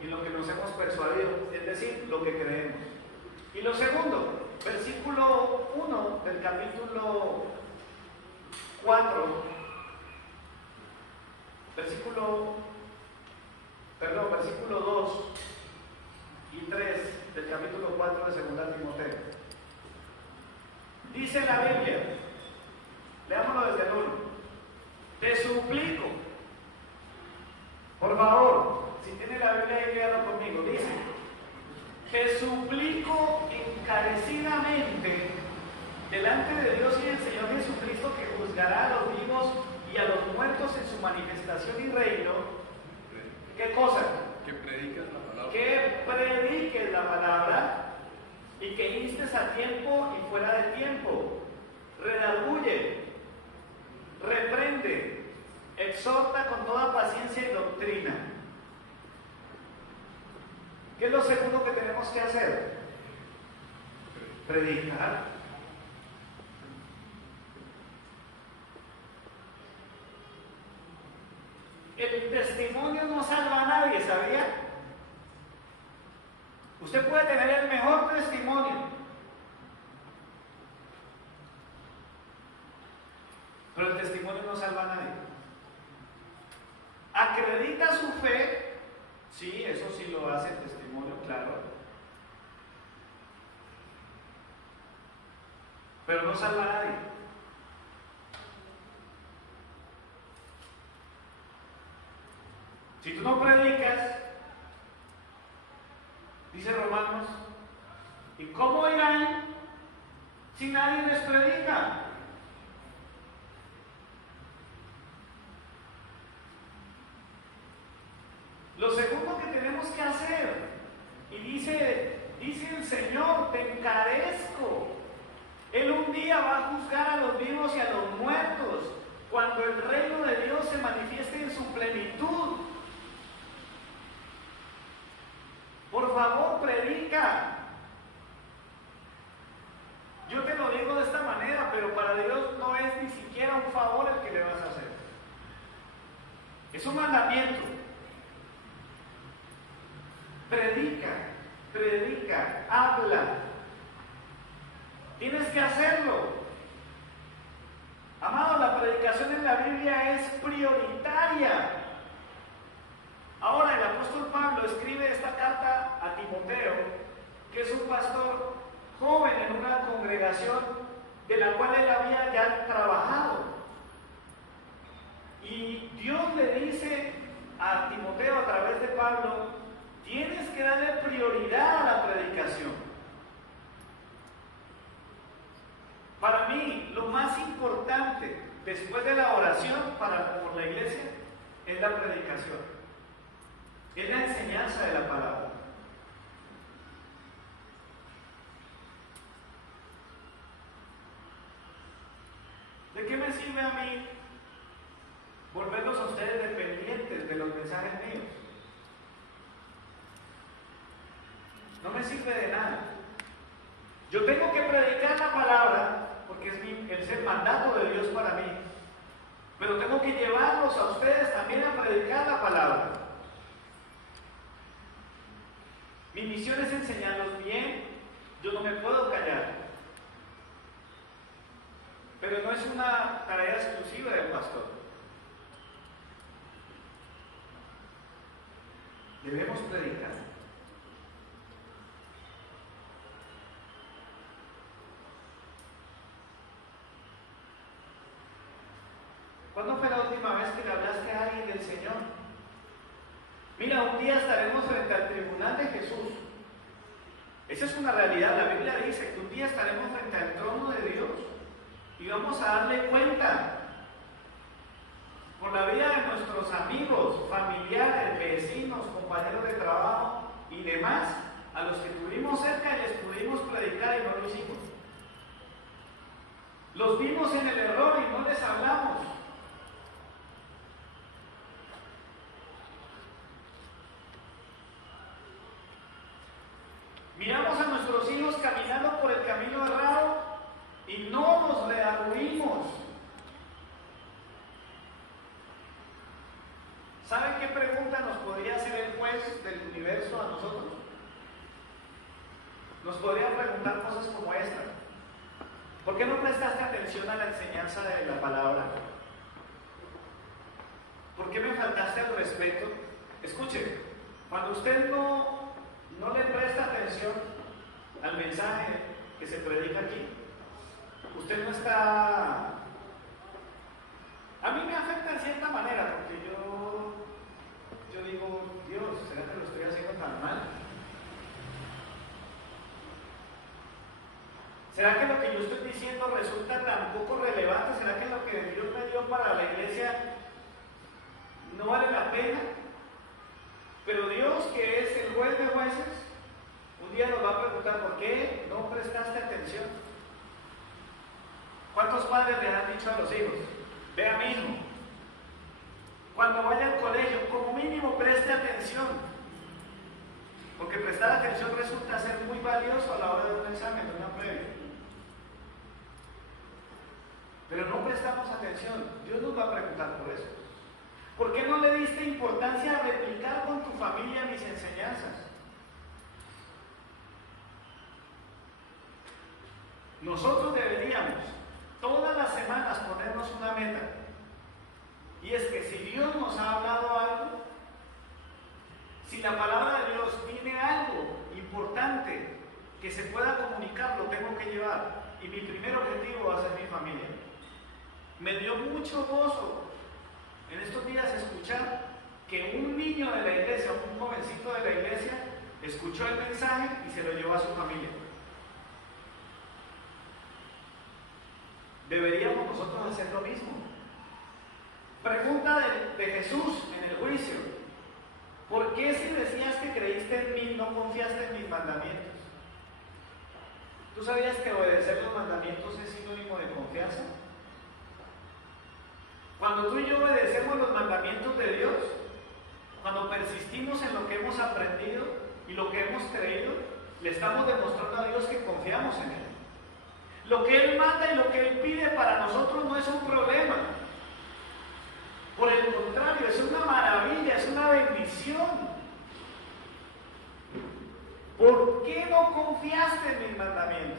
y en lo que nos hemos persuadido, es decir, lo que creemos. Y lo segundo, versículo 1 del capítulo 4, versículo 2 y 3 del capítulo 4 de 2 Timoteo. Dice la Biblia, leámoslo desde el 1. Te suplico, por favor, si tiene la Biblia ahí, léalo conmigo. Dice, te suplico encarecidamente delante de Dios y del Señor Jesucristo, que juzgará a los vivos y a los muertos en su manifestación y reino. ¿Qué cosa? Que prediques la palabra. Que prediques la palabra y que instes a tiempo y fuera de tiempo. Redarguye, reprende, exhorta con toda paciencia y doctrina. ¿Qué es lo segundo que tenemos que hacer? Predicar. El testimonio no salva a nadie, ¿sabía? Usted puede tener el mejor testimonio, pero el testimonio no salva a nadie. Acredita su fe, sí, eso sí lo hace el testimonio, claro, pero no salva a nadie. Si tú no predicas, dice Romanos, ¿y cómo irán si nadie les predica? Lo segundo que tenemos que hacer, y dice el Señor, te encarezco. Él un día va a juzgar a los vivos y a los muertos, cuando el reino de Dios se manifieste en su plenitud. Por favor, predica. Yo te lo digo de esta manera, pero para Dios no es ni siquiera un favor el que le vas a hacer. Es un mandamiento. Predica, predica, habla. Tienes que hacerlo. Amado, la predicación en la Biblia es prioritaria. Ahora el apóstol Pablo escribe esta carta a Timoteo, que es un pastor joven en una congregación de la cual él había ya trabajado. Y Dios le dice a Timoteo a través de Pablo, tienes que darle prioridad a la predicación. Para mí, lo más importante después de la oración por la iglesia es la predicación. Es la enseñanza de la palabra. ¿De qué me sirve a mí volverlos a ustedes dependientes de los mensajes míos? No me sirve de nada. Yo tengo que predicar la palabra porque es el mandato de Dios para mí. Pero tengo que llevarlos a ustedes también a predicar la palabra. Mi misión es enseñarlos bien. Yo no me puedo callar. Pero no es una tarea exclusiva del pastor. Debemos predicar. ¿Cuándo fue la última vez que le hablaste a alguien del Señor? Mira, un día estaremos frente al tribunal de Jesús. Esa es una realidad. La Biblia dice que un día estaremos frente al trono de Dios y vamos a darle cuenta por la vida de nuestros amigos, familiares, vecinos, compañeros de trabajo y demás, a los que tuvimos cerca y les pudimos predicar y no lo hicimos. Los vimos en el error y no les hablamos. Miramos a nuestros hijos caminando por el camino errado y no nos redarguimos. ¿Saben qué pregunta nos podría hacer el juez del universo a nosotros? Nos podría preguntar cosas como esta. ¿Por qué no prestaste atención a la enseñanza de la palabra? ¿Por qué me faltaste al respeto? Escuche, cuando usted no le presta atención al mensaje que se predica aquí, usted no está... A mí me afecta en cierta manera, porque yo digo, Dios, ¿será que lo estoy haciendo tan mal? ¿Será que lo que yo estoy diciendo resulta tan poco relevante? ¿Será que lo que Dios me dio para la iglesia no vale la pena? Pero Dios, que es el juez de jueces, un día nos va a preguntar, ¿por qué no prestaste atención? ¿Cuántos padres le han dicho a los hijos? Vea, mi hijo, cuando vaya al colegio, como mínimo preste atención, porque prestar atención resulta ser muy valioso a la hora de un examen, de una previa. Pero no prestamos atención. Dios nos va a preguntar por eso. ¿Por qué no le diste importancia a replicar con tu familia mis enseñanzas? Nosotros deberíamos todas las semanas ponernos una meta. Y es que si Dios nos ha hablado algo, si la palabra de Dios tiene algo importante que se pueda comunicar, lo tengo que llevar. Y mi primer objetivo va a ser mi familia. Me dio mucho gozo en estos días escuchar que un niño de la iglesia, un jovencito de la iglesia, escuchó el mensaje y se lo llevó a su familia. Deberíamos nosotros hacer lo mismo. Pregunta de Jesús en el juicio: ¿por qué si decías que creíste en mí no confiaste en mis mandamientos? ¿Tú sabías que obedecer los mandamientos es sinónimo de confianza? Cuando tú y yo obedecemos los mandamientos de Dios, cuando persistimos en lo que hemos aprendido y lo que hemos creído, le estamos demostrando a Dios que confiamos en Él. Lo que Él manda y lo que Él pide para nosotros no es un problema. Por el contrario, es una maravilla, es una bendición. ¿Por qué no confiaste en mis mandamientos?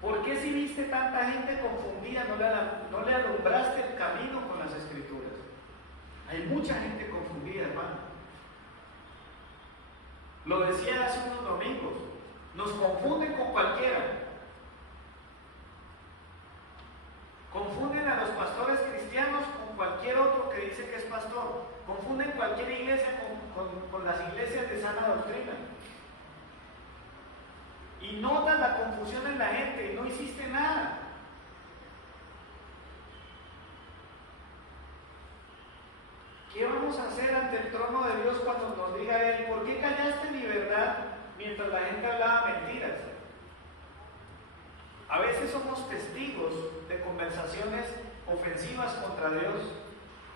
¿Por qué si viste tanta gente confundida no le alumbraste el camino con las Escrituras? Hay mucha gente confundida, hermano. Lo decía hace unos domingos, nos confunden con cualquiera. Confunden a los pastores cristianos con cualquier otro que dice que es pastor. Confunden cualquier iglesia con las iglesias de sana doctrina. Y notan la confusión en la gente y no hiciste nada. ¿Qué vamos a hacer ante el trono de Dios cuando nos diga Él: ¿por qué callaste mi verdad mientras la gente hablaba mentiras? A veces somos testigos de conversaciones ofensivas contra Dios,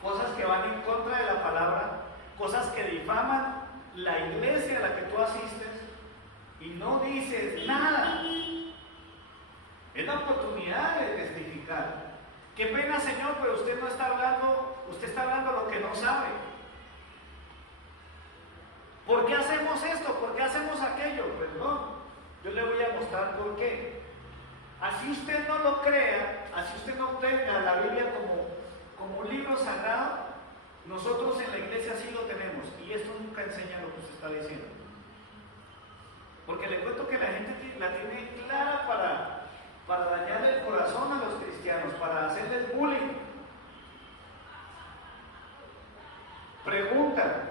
cosas que van en contra de la palabra, cosas que difaman la iglesia a la que tú asistes, y no dices nada. Es la oportunidad de testificar. Qué pena, Señor, pero usted no está hablando, usted está hablando lo que no sabe. ¿Por qué hacemos esto? ¿Por qué hacemos aquello? Pues no, yo le voy a mostrar por qué. Así usted no lo crea, así usted no tenga la Biblia como un libro sagrado, nosotros en la iglesia sí lo tenemos, y esto nunca enseña lo que usted está diciendo. Porque le cuento que la gente la tiene clara para dañar el corazón a los cristianos, para hacerles bullying. Pregunta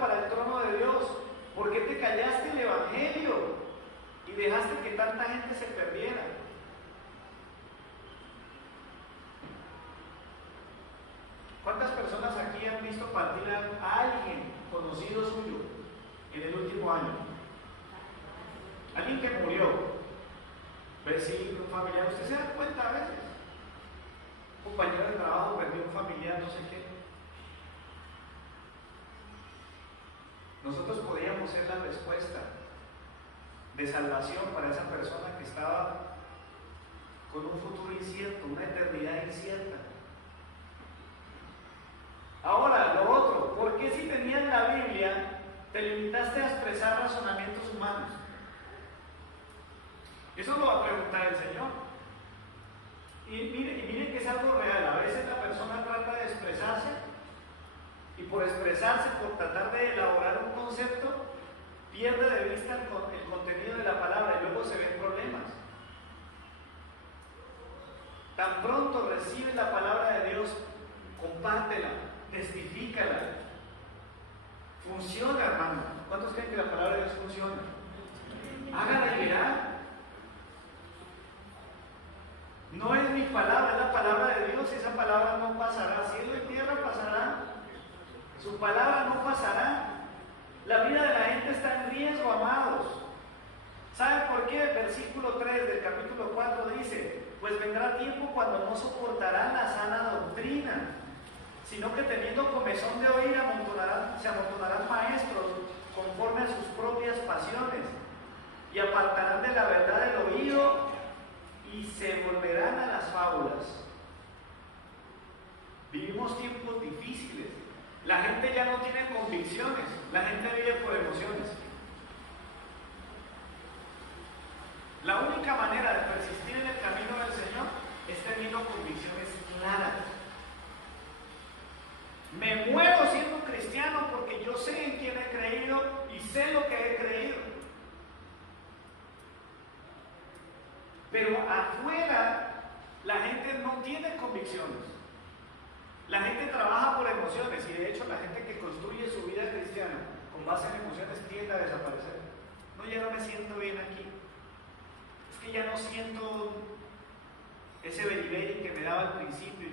para el trono de Dios: ¿por qué te callaste el Evangelio y dejaste que tanta gente se perdiera? ¿Cuántas personas aquí han visto partir a alguien conocido suyo en el último año? Alguien que murió. Pues sí, un familiar. Usted se da cuenta a veces. Un compañero de trabajo perdió un familiar, no sé qué. Nosotros podíamos ser la respuesta de salvación para esa persona que estaba con un futuro incierto. incierto, una eternidad incierta. Ahora, lo otro, ¿por qué si tenías la Biblia te limitaste a expresar razonamientos humanos? Eso lo va a preguntar el Señor. Y mire que es algo real. A veces la persona trata de expresarse y por expresarse, por tratar de elaborar un concepto, pierde de vista el contenido de la palabra y luego se ven problemas. Tan pronto recibes la palabra de Dios, compártela, testifícala. Funciona, hermano. ¿Cuántos creen que la palabra de Dios funciona? Hágala y verá. No es mi palabra, es la palabra de Dios, y esa palabra no pasará. Cielo y tierra pasará, su palabra no pasará. La vida de la gente está en riesgo, amados. ¿Saben por qué? El versículo 3 del capítulo 4 dice: pues vendrá tiempo cuando no soportarán la sana doctrina, sino que teniendo comezón de oír se amontonarán maestros conforme a sus propias pasiones, y apartarán de la verdad el oído y se volverán a las fábulas. Vivimos tiempos difíciles. La gente ya no tiene convicciones, la gente vive por emociones. La única manera de persistir en el camino del Señor es teniendo convicciones claras. Me muero siendo cristiano porque yo sé en quién he creído y sé lo que he creído. Pero afuera la gente no tiene convicciones. La gente trabaja por emociones y de hecho la gente que construye su vida cristiana con base en emociones tiende a desaparecer. No, ya no me siento bien aquí. Es que ya no siento ese beriberi que me daba al principio.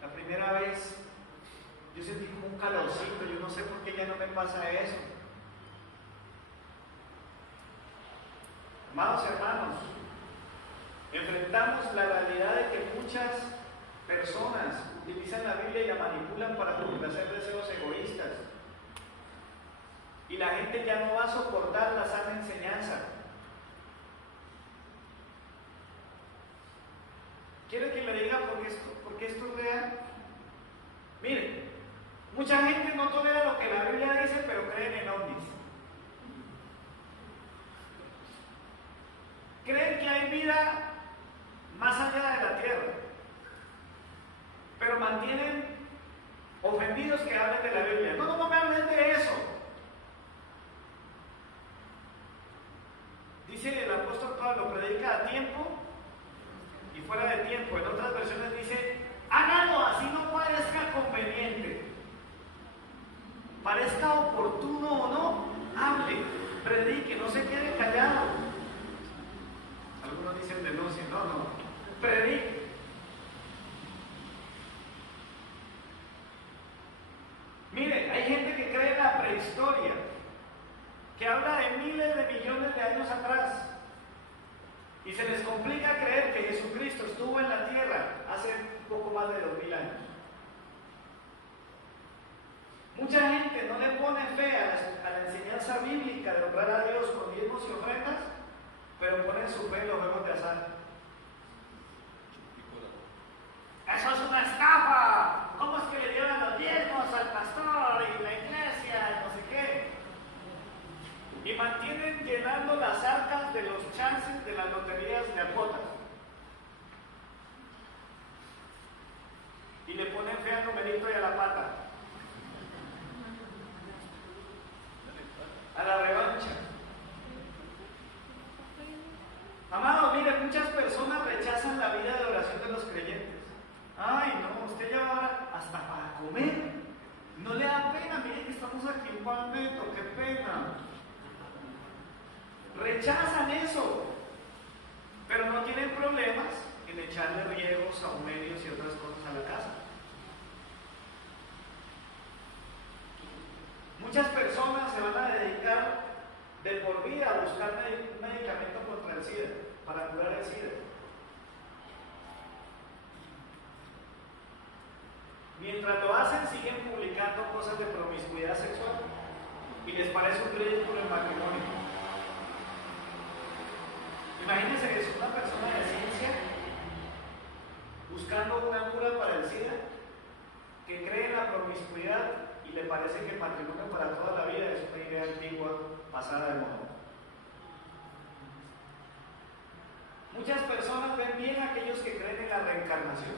La primera vez yo sentí como un calorcito, yo no sé por qué ya no me pasa eso. Amados hermanos, enfrentamos la realidad de que muchas personas utilizan la Biblia y la manipulan para complacer deseos egoístas. Y la gente ya no va a soportar la sana enseñanza. ¿Quiere que le diga por qué esto es real? Miren, mucha gente no tolera lo que la Biblia dice, pero creen en ovnis. Creen que hay vida más allá de la tierra, pero mantienen ofendidos que hablen de la Biblia. No me hablen de eso. Dice el apóstol Pablo, predica a tiempo y fuera de tiempo. En otras versiones dice, hágalo así no parezca conveniente, parezca oportuno o no, hable, predique, no se quede callado. Algunos dicen denuncie, no, predique. Mire, hay gente que cree en la prehistoria, que habla de miles de millones de años atrás, y se les complica creer que Jesucristo estuvo en la tierra hace poco más de 2000 años. Mucha gente no le pone fe a la enseñanza bíblica de honrar a Dios con diezmos y ofrendas, pero ponen su fe en los juegos de azar. ¡Eso es una estafa! ¿Cómo es que le dieron los diezmos al pastor y la iglesia y no sé qué? Y mantienen llenando las arcas de los chances de las loterías de cuotas. Y le ponen fe al numerito y a la pata. A la revancha. Amado, mire, muchas personas rechazan la vida de oración de los creyentes. Ay, no, usted ya va hasta para comer. No le da pena, mire que estamos aquí en Palmetto, qué pena. Rechazan eso, pero no tienen problemas en echarle riegos, saumerios y otras cosas a la casa. Muchas personas se van a dedicar de por vida a buscar un medicamento contra el SIDA, para curar el SIDA. Mientras lo hacen, siguen publicando cosas de promiscuidad sexual y les parece un ridículo el matrimonio. Imagínense que es una persona de ciencia Muchas personas ven bien a aquellos que creen en la reencarnación.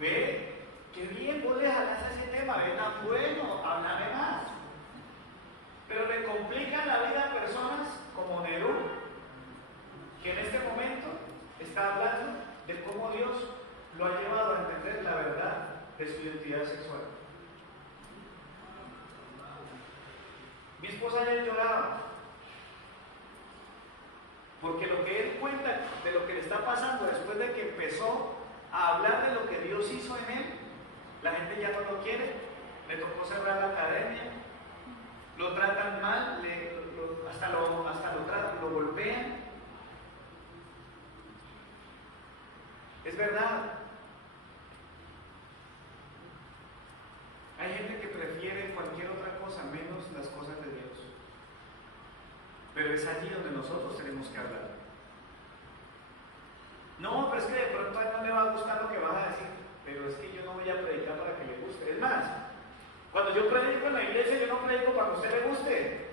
Ve, qué bien, vos le jalás a ese tema, ve tan bueno, háblame más. Pero le complican la vida a personas como Nerón, que en este momento está hablando de cómo Dios lo ha llevado a entender la verdad de su identidad sexual. Mi esposa ayer lloraba porque lo que él cuenta de lo que le está pasando después de que empezó a hablar de lo que Dios hizo en él, la gente ya no lo quiere, le tocó cerrar la academia, lo tratan mal, hasta lo golpean. Es verdad. Hay gente que prefiere cualquier otra cosa menos las cosas de Dios. Pero es allí donde nosotros tenemos que hablar. No, pero es que de pronto a él no le va a gustar lo que vas a decir. Pero es que yo no voy a predicar para que le guste. Es más, cuando yo predico en la iglesia, yo no predico para que a usted le guste.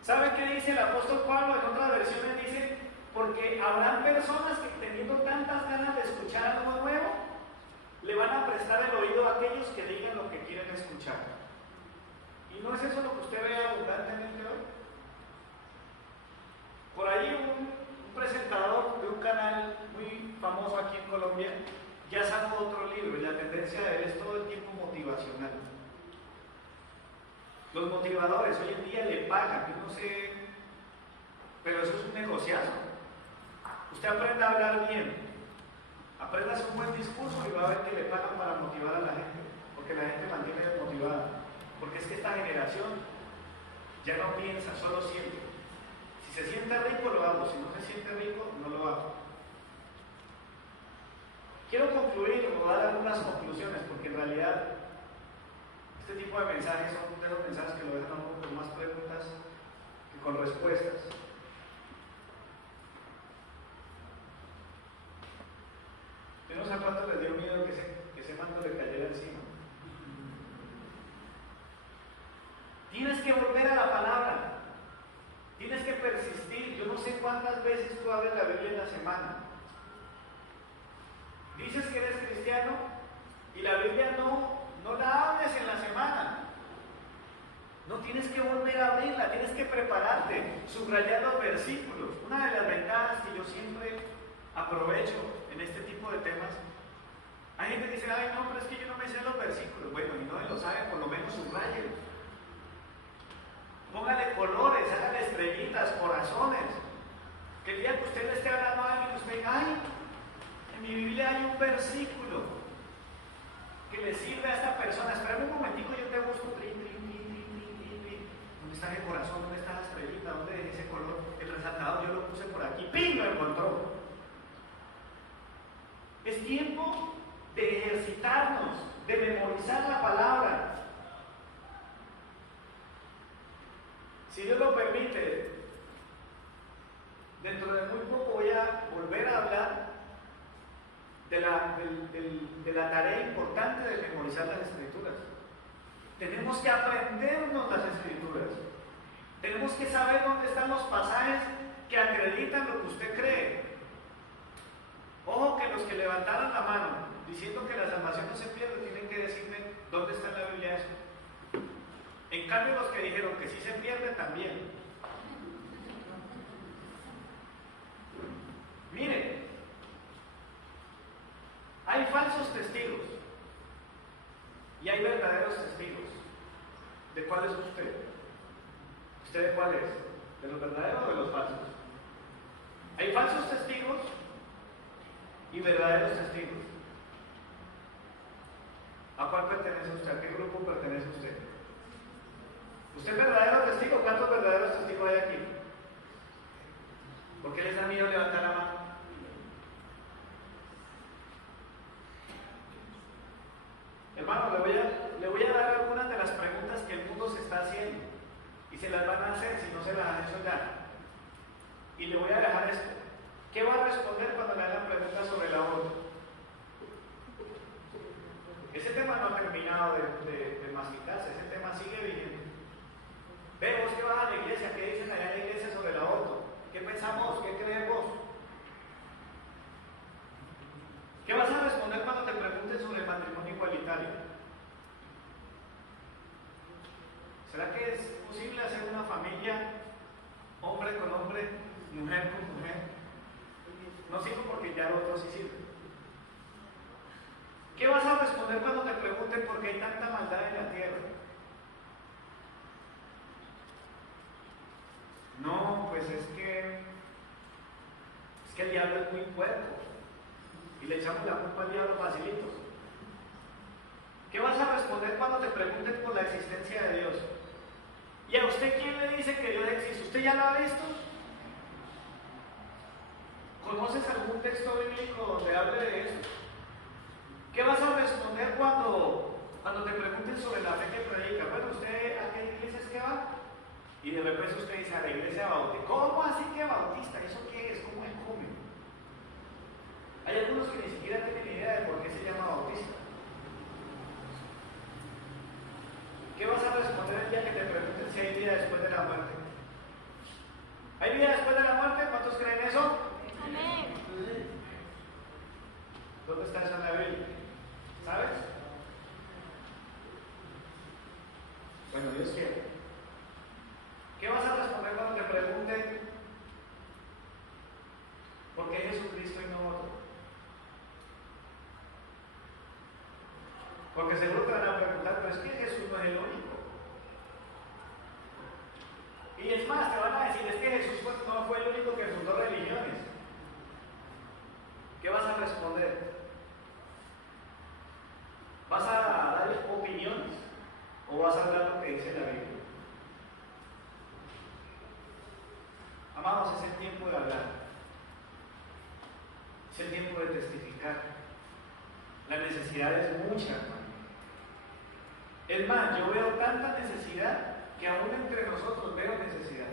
¿Sabe qué dice el apóstol Pablo? En otras versiones dice, porque habrán personas que teniendo tantas ganas de escuchar algo nuevo, le van a prestar el oído a aquellos que digan lo que quieren escuchar. ¿Y no es eso lo que usted ve abundantemente hoy? Por ahí un presentador de un canal muy famoso aquí en Colombia ya sacó otro libro y la tendencia de él es todo el tiempo motivacional. Los motivadores hoy en día le pagan, yo no sé, pero eso es un negociazo. Usted aprenda a hablar bien, aprenda a hacer un buen discurso y va a ver que le pagan para motivar a la gente, porque la gente mantiene desmotivada, porque es que esta generación ya no piensa, solo siente. Si se siente rico lo hago, si no se siente rico no lo hago. Quiero concluir o dar algunas conclusiones, porque en realidad este tipo de mensajes son de los mensajes que lo dejan a uno con más preguntas que con respuestas. Yo no sé a cuánto les dio miedo que ese manto le cayera encima. Tienes que volver a la palabra. Tienes que persistir. Yo no sé cuántas veces tú abres la Biblia en la semana. Dices que eres cristiano y la Biblia no la hables en la semana. No tienes que volver a abrirla, tienes que prepararte, subrayar los versículos. Una de las ventajas que yo siempre aprovecho en este tipo de temas, hay gente que dice, ay no, pero es que yo no me sé los versículos. Bueno, y no me lo saben, por lo menos subrayenlos. Póngale colores, hágale estrellitas, corazones. Que el día que usted le esté hablando a alguien, usted diga, ay, en mi Biblia hay un versículo que le sirve a esta persona. Espérame un momentico, yo te busco. ¿Dónde está el corazón? ¿Dónde está la estrellita? ¿Dónde dejé ese color? El resaltador yo lo puse por aquí. ¡Pim! Lo encontró. Es tiempo de ejercitarnos, de memorizar la palabra. Si Dios lo permite, dentro de muy poco voy a volver a hablar de la tarea importante de memorizar las Escrituras. Tenemos que aprendernos las Escrituras. Tenemos que saber dónde están los pasajes que acreditan lo que usted cree. Ojo que los que levantaron la mano diciendo que la salvación no se pierde, tienen que decirme dónde está en la Biblia eso. En cambio, los que dijeron que sí se pierde también. Mire, hay falsos testigos y hay verdaderos testigos. ¿De cuál es usted? ¿Usted de cuál es? ¿De los verdaderos o de los falsos? Hay falsos testigos y verdaderos testigos. ¿A cuál pertenece usted? ¿A qué grupo pertenece usted? ¿Usted es verdadero testigo? ¿Cuántos verdaderos testigos hay aquí? ¿Por qué les da miedo levantar la mano? Hermano, le voy a dar algunas de las preguntas que el mundo se está haciendo y se las van a hacer si no se las han hecho ya. Y le voy a dejar esto. ¿Qué va a responder cuando le hagan preguntas sobre el aborto? Ese tema no ha terminado de masticarse, ese tema sigue vigente. Vemos que vas a la iglesia, ¿qué dicen allá en la iglesia sobre el aborto? ¿Qué pensamos? ¿Qué creemos? ¿Qué vas a responder cuando te pregunten sobre el matrimonio igualitario? ¿Será que es posible hacer una familia hombre con hombre, mujer con mujer? No sirve porque ya lo otro sí sirve. ¿Qué vas a responder cuando te pregunten por qué hay tanta maldad en la tierra? No, pues es que el diablo es muy puerco y le echamos la culpa al diablo facilito. ¿Qué vas a responder cuando te pregunten por la existencia de Dios? ¿Y a usted quién le dice que Dios existe? ¿Usted ya lo ha visto? ¿Conoces algún texto bíblico donde hable de esto? ¿Qué vas a responder cuando te pregunten sobre la fe que predica? Bueno, ¿usted a qué iglesia es que va? Y de repente usted dice, a la iglesia bautista. ¿Cómo así que bautista? ¿Eso qué es? ¿Cómo es? ¿Cómo? Hay algunos que ni siquiera tienen idea de por qué se llama bautista. ¿Qué vas a responder el día que te pregunten si hay vida después de la muerte? ¿Hay vida después de la muerte? ¿Cuántos creen eso? Amén. ¿Dónde está eso en la Biblia? ¿Sabes? Bueno, Dios quiere. ¿Qué vas a responder cuando te pregunten por qué Jesucristo y no otro? Porque seguro te van a preguntar, pero es que Jesús no es el único. Y es más, te van a decir, es que Jesús no fue el único que fundó religiones. ¿Qué vas a responder? ¿Vas a dar opiniones o vas a hablar lo que dice la Biblia? Amados, es el tiempo de hablar. Es el tiempo de testificar. La necesidad es mucha, hermano. Es más, yo veo tanta necesidad que aún entre nosotros veo necesidad.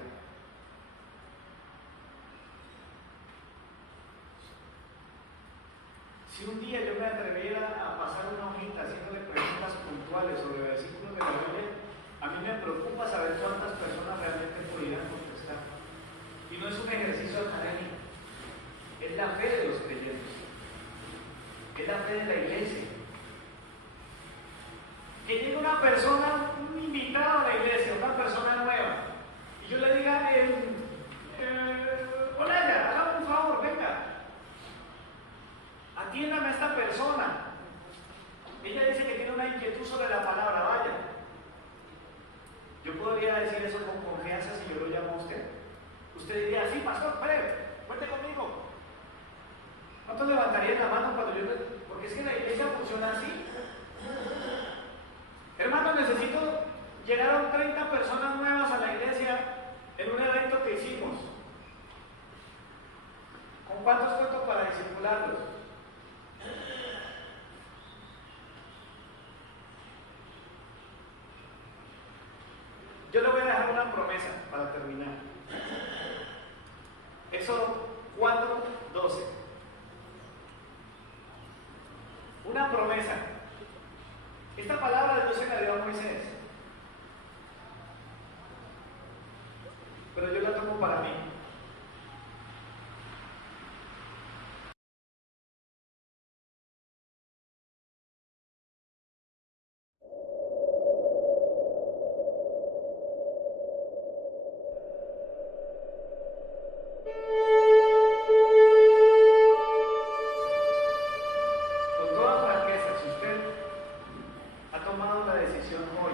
Si un día yo me atreviera a pasar una hojita haciéndole preguntas puntuales sobre versículos de la Biblia, a mí me preocupa saber cuántas personas realmente podrían contestar. Y no es un ejercicio académico, es la fe de los creyentes, es la fe de la iglesia. Que llegue una persona, un invitado a la iglesia, una persona nueva, y yo le diga, hola, hágame un favor, venga, atiéndame a esta persona. Ella dice que tiene una inquietud sobre la palabra, vaya. Yo podría decir eso con confianza si yo lo llamo a usted. Usted diría, sí, pastor, cuente conmigo. ¿Cuántos levantarían la mano cuando yo le... Porque es que la iglesia funciona así. Hermano, necesito... Llegaron 30 personas nuevas a la iglesia en un evento que hicimos. ¿Con cuántos cuento para discipularlos? Yo le voy a dejar una promesa para terminar. Éxodo 4:12. Una promesa. Esta palabra de Dios se la dio a Moisés, pero yo la tomo para mí. Con toda franqueza, si usted ha tomado la decisión hoy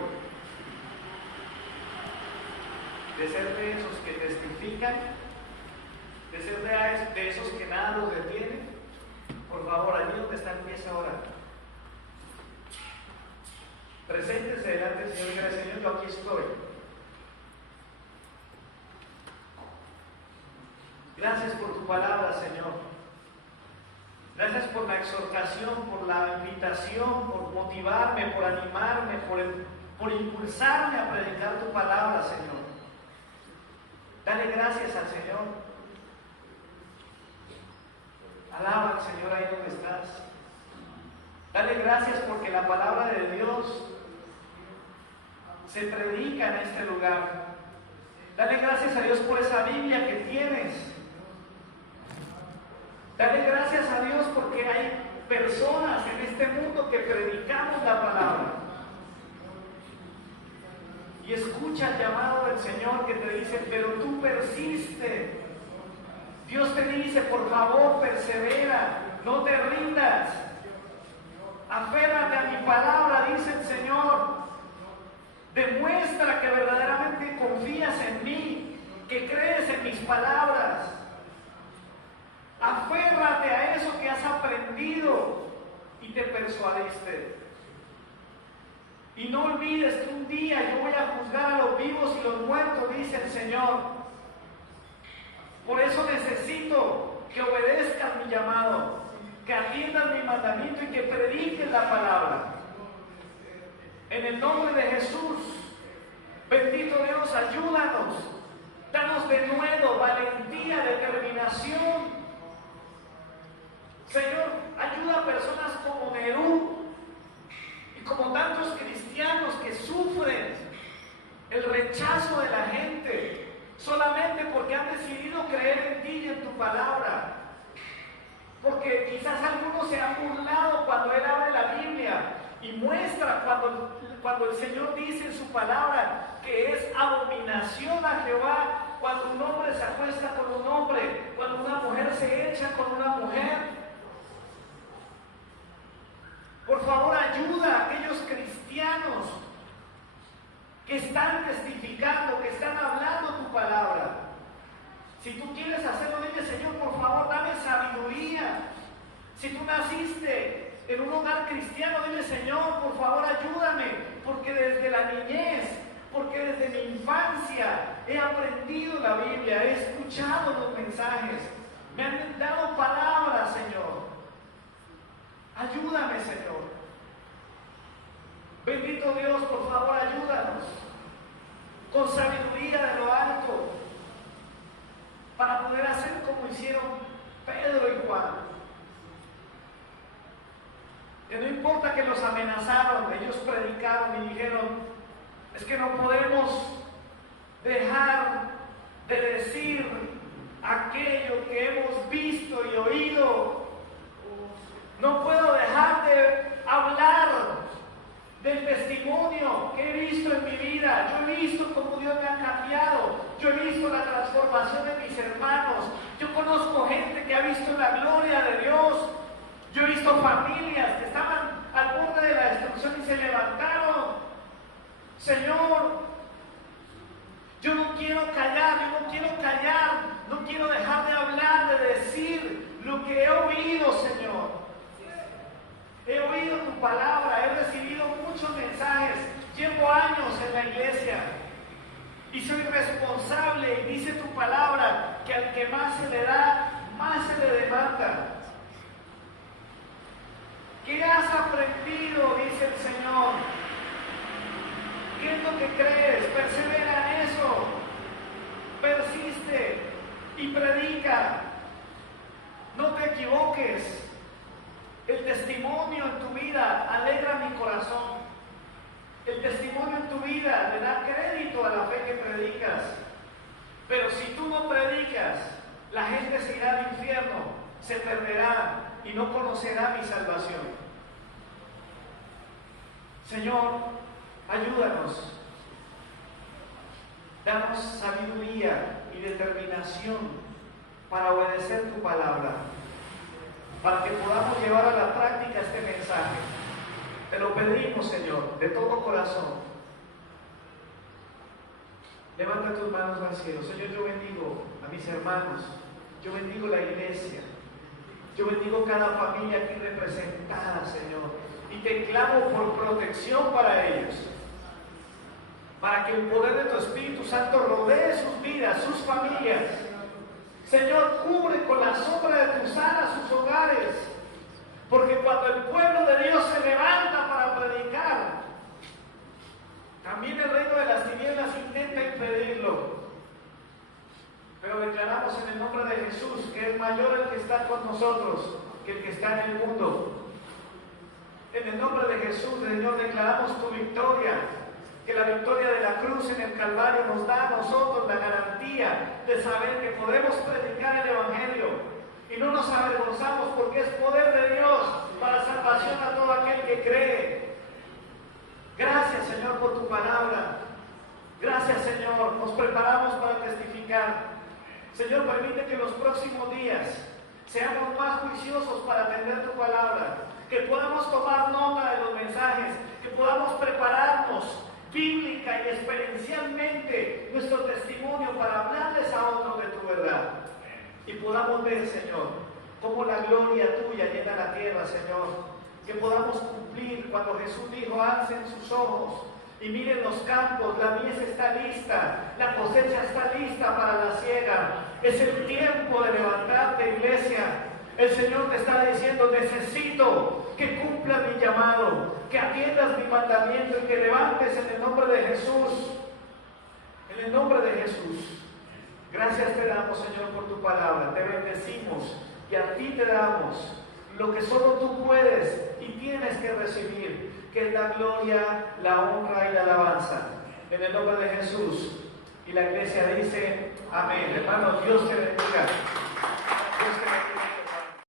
de ser de esos que testifican, de ser de esos que nada los detiene, por favor, allí donde está, empieza ahora. Preséntese delante del Señor y diga, Señor, yo aquí estoy. Gracias por tu palabra, Señor. Gracias por la exhortación, por la invitación, por motivarme, por animarme, por impulsarme a predicar tu palabra, Señor. Dale gracias al Señor. Alaba al Señor ahí donde estás. Dale gracias porque la palabra de Dios se predica en este lugar. Dale gracias a Dios por esa Biblia que tienes. Dale gracias a Dios porque hay personas en este mundo que predicamos la palabra. Y escucha el llamado del Señor que te dice, pero tú persiste. Dios te dice, por favor, persevera, no te rindas. Aférrate a mi palabra, dice el Señor. Demuestra que verdaderamente confías en mí, que crees en mis palabras. Aférrate a eso que has aprendido y te persuadiste. Y no olvides que un día yo voy a juzgar a los vivos y los muertos, dice el Señor. Por eso necesito que obedezcas mi llamado, que atiendas mi mandamiento y que prediques la palabra. En el nombre de Jesús, bendito Dios, ayúdanos. Danos de nuevo valentía, determinación. Señor, ayuda a personas como Nerú y como tantos cristianos que sufren el rechazo de la gente solamente porque han decidido creer en ti y en tu palabra. Porque quizás algunos se han burlado cuando Él abre la Biblia y muestra cuando el Señor dice en su palabra que es abominación a Jehová cuando un hombre se acuesta con un hombre, cuando una mujer se echa con una mujer. Por favor, ayuda a aquellos cristianos que están testificando, que están hablando tu palabra. Si tú quieres hacerlo, dile, Señor, por favor, dame sabiduría. Si tú naciste en un hogar cristiano, dile, Señor, por favor, ayúdame, porque desde la niñez, porque desde mi infancia he aprendido la Biblia, he escuchado los mensajes, me han dado palabras, Señor. Ayúdame, Señor. Bendito Dios, por favor, ayúdanos con sabiduría de lo alto para poder hacer como hicieron Pedro y Juan. Que no importa que los amenazaron, ellos predicaron y dijeron, es que no podemos dejar de decir aquello que hemos visto y oído. No puedo dejar de hablar del testimonio que he visto en mi vida. Yo he visto cómo Dios me ha cambiado. Yo he visto la transformación de mis hermanos. Yo conozco gente que ha visto la gloria de Dios. Yo he visto familias que estaban al borde de la destrucción y se levantaron. Señor, yo no quiero callar, no quiero dejar de hablar, de decir lo que he oído, Señor. He oído tu palabra, he recibido muchos mensajes, llevo años en la iglesia y soy responsable y dice tu palabra que al que más se le da, más se le demanda. ¿Qué has aprendido? Dice el Señor. ¿Qué es lo que crees? Persevera en eso. Persiste y predica. No te equivoques. El testimonio en tu vida alegra mi corazón. El testimonio en tu vida le da crédito a la fe que predicas. Pero si tú no predicas, la gente se irá al infierno, se perderá y no conocerá mi salvación. Señor, ayúdanos. Danos sabiduría y determinación para obedecer tu palabra, para que podamos llevar a la práctica este mensaje. Te lo pedimos, Señor, de todo corazón. Levanta tus manos al cielo. Señor, yo bendigo a mis hermanos, yo bendigo la iglesia, yo bendigo cada familia aquí representada, Señor, y te clamo por protección para ellos, para que el poder de tu Espíritu Santo rodee sus vidas, sus familias. Señor, cubre con la sombra de tus alas sus hogares, porque cuando el pueblo de Dios se levanta para predicar, también el reino de las tinieblas intenta impedirlo. Pero declaramos en el nombre de Jesús que es mayor el que está con nosotros que el que está en el mundo. En el nombre de Jesús, Señor, declaramos tu victoria. que la victoria de la cruz en el Calvario nos da a nosotros la garantía de saber que podemos predicar el Evangelio y no nos avergonzamos porque es poder de Dios para salvación a todo aquel que cree. Gracias, Señor, por tu palabra. Gracias, Señor. Nos preparamos para testificar. Señor, permite que en los próximos días seamos más juiciosos para atender tu palabra, que podamos tomar nota de los mensajes, que podamos prepararnos bíblica y experiencialmente nuestro testimonio para hablarles a otros de tu verdad. Y podamos ver, Señor, cómo la gloria tuya llena la tierra, Señor. Que podamos cumplir cuando Jesús dijo: alcen sus ojos y miren los campos, la mies está lista, la cosecha está lista para la siega. Es el tiempo de levantarte, iglesia. El Señor te está diciendo: necesito que cumplas mi llamado, que atiendas mi mandamiento y que levantes en el nombre de Jesús. En el nombre de Jesús. Gracias te damos, Señor, por tu palabra. Te bendecimos y a ti te damos lo que solo tú puedes y tienes que recibir, que es la gloria, la honra y la alabanza. En el nombre de Jesús. Y la iglesia dice: amén. Hermanos, Dios te bendiga.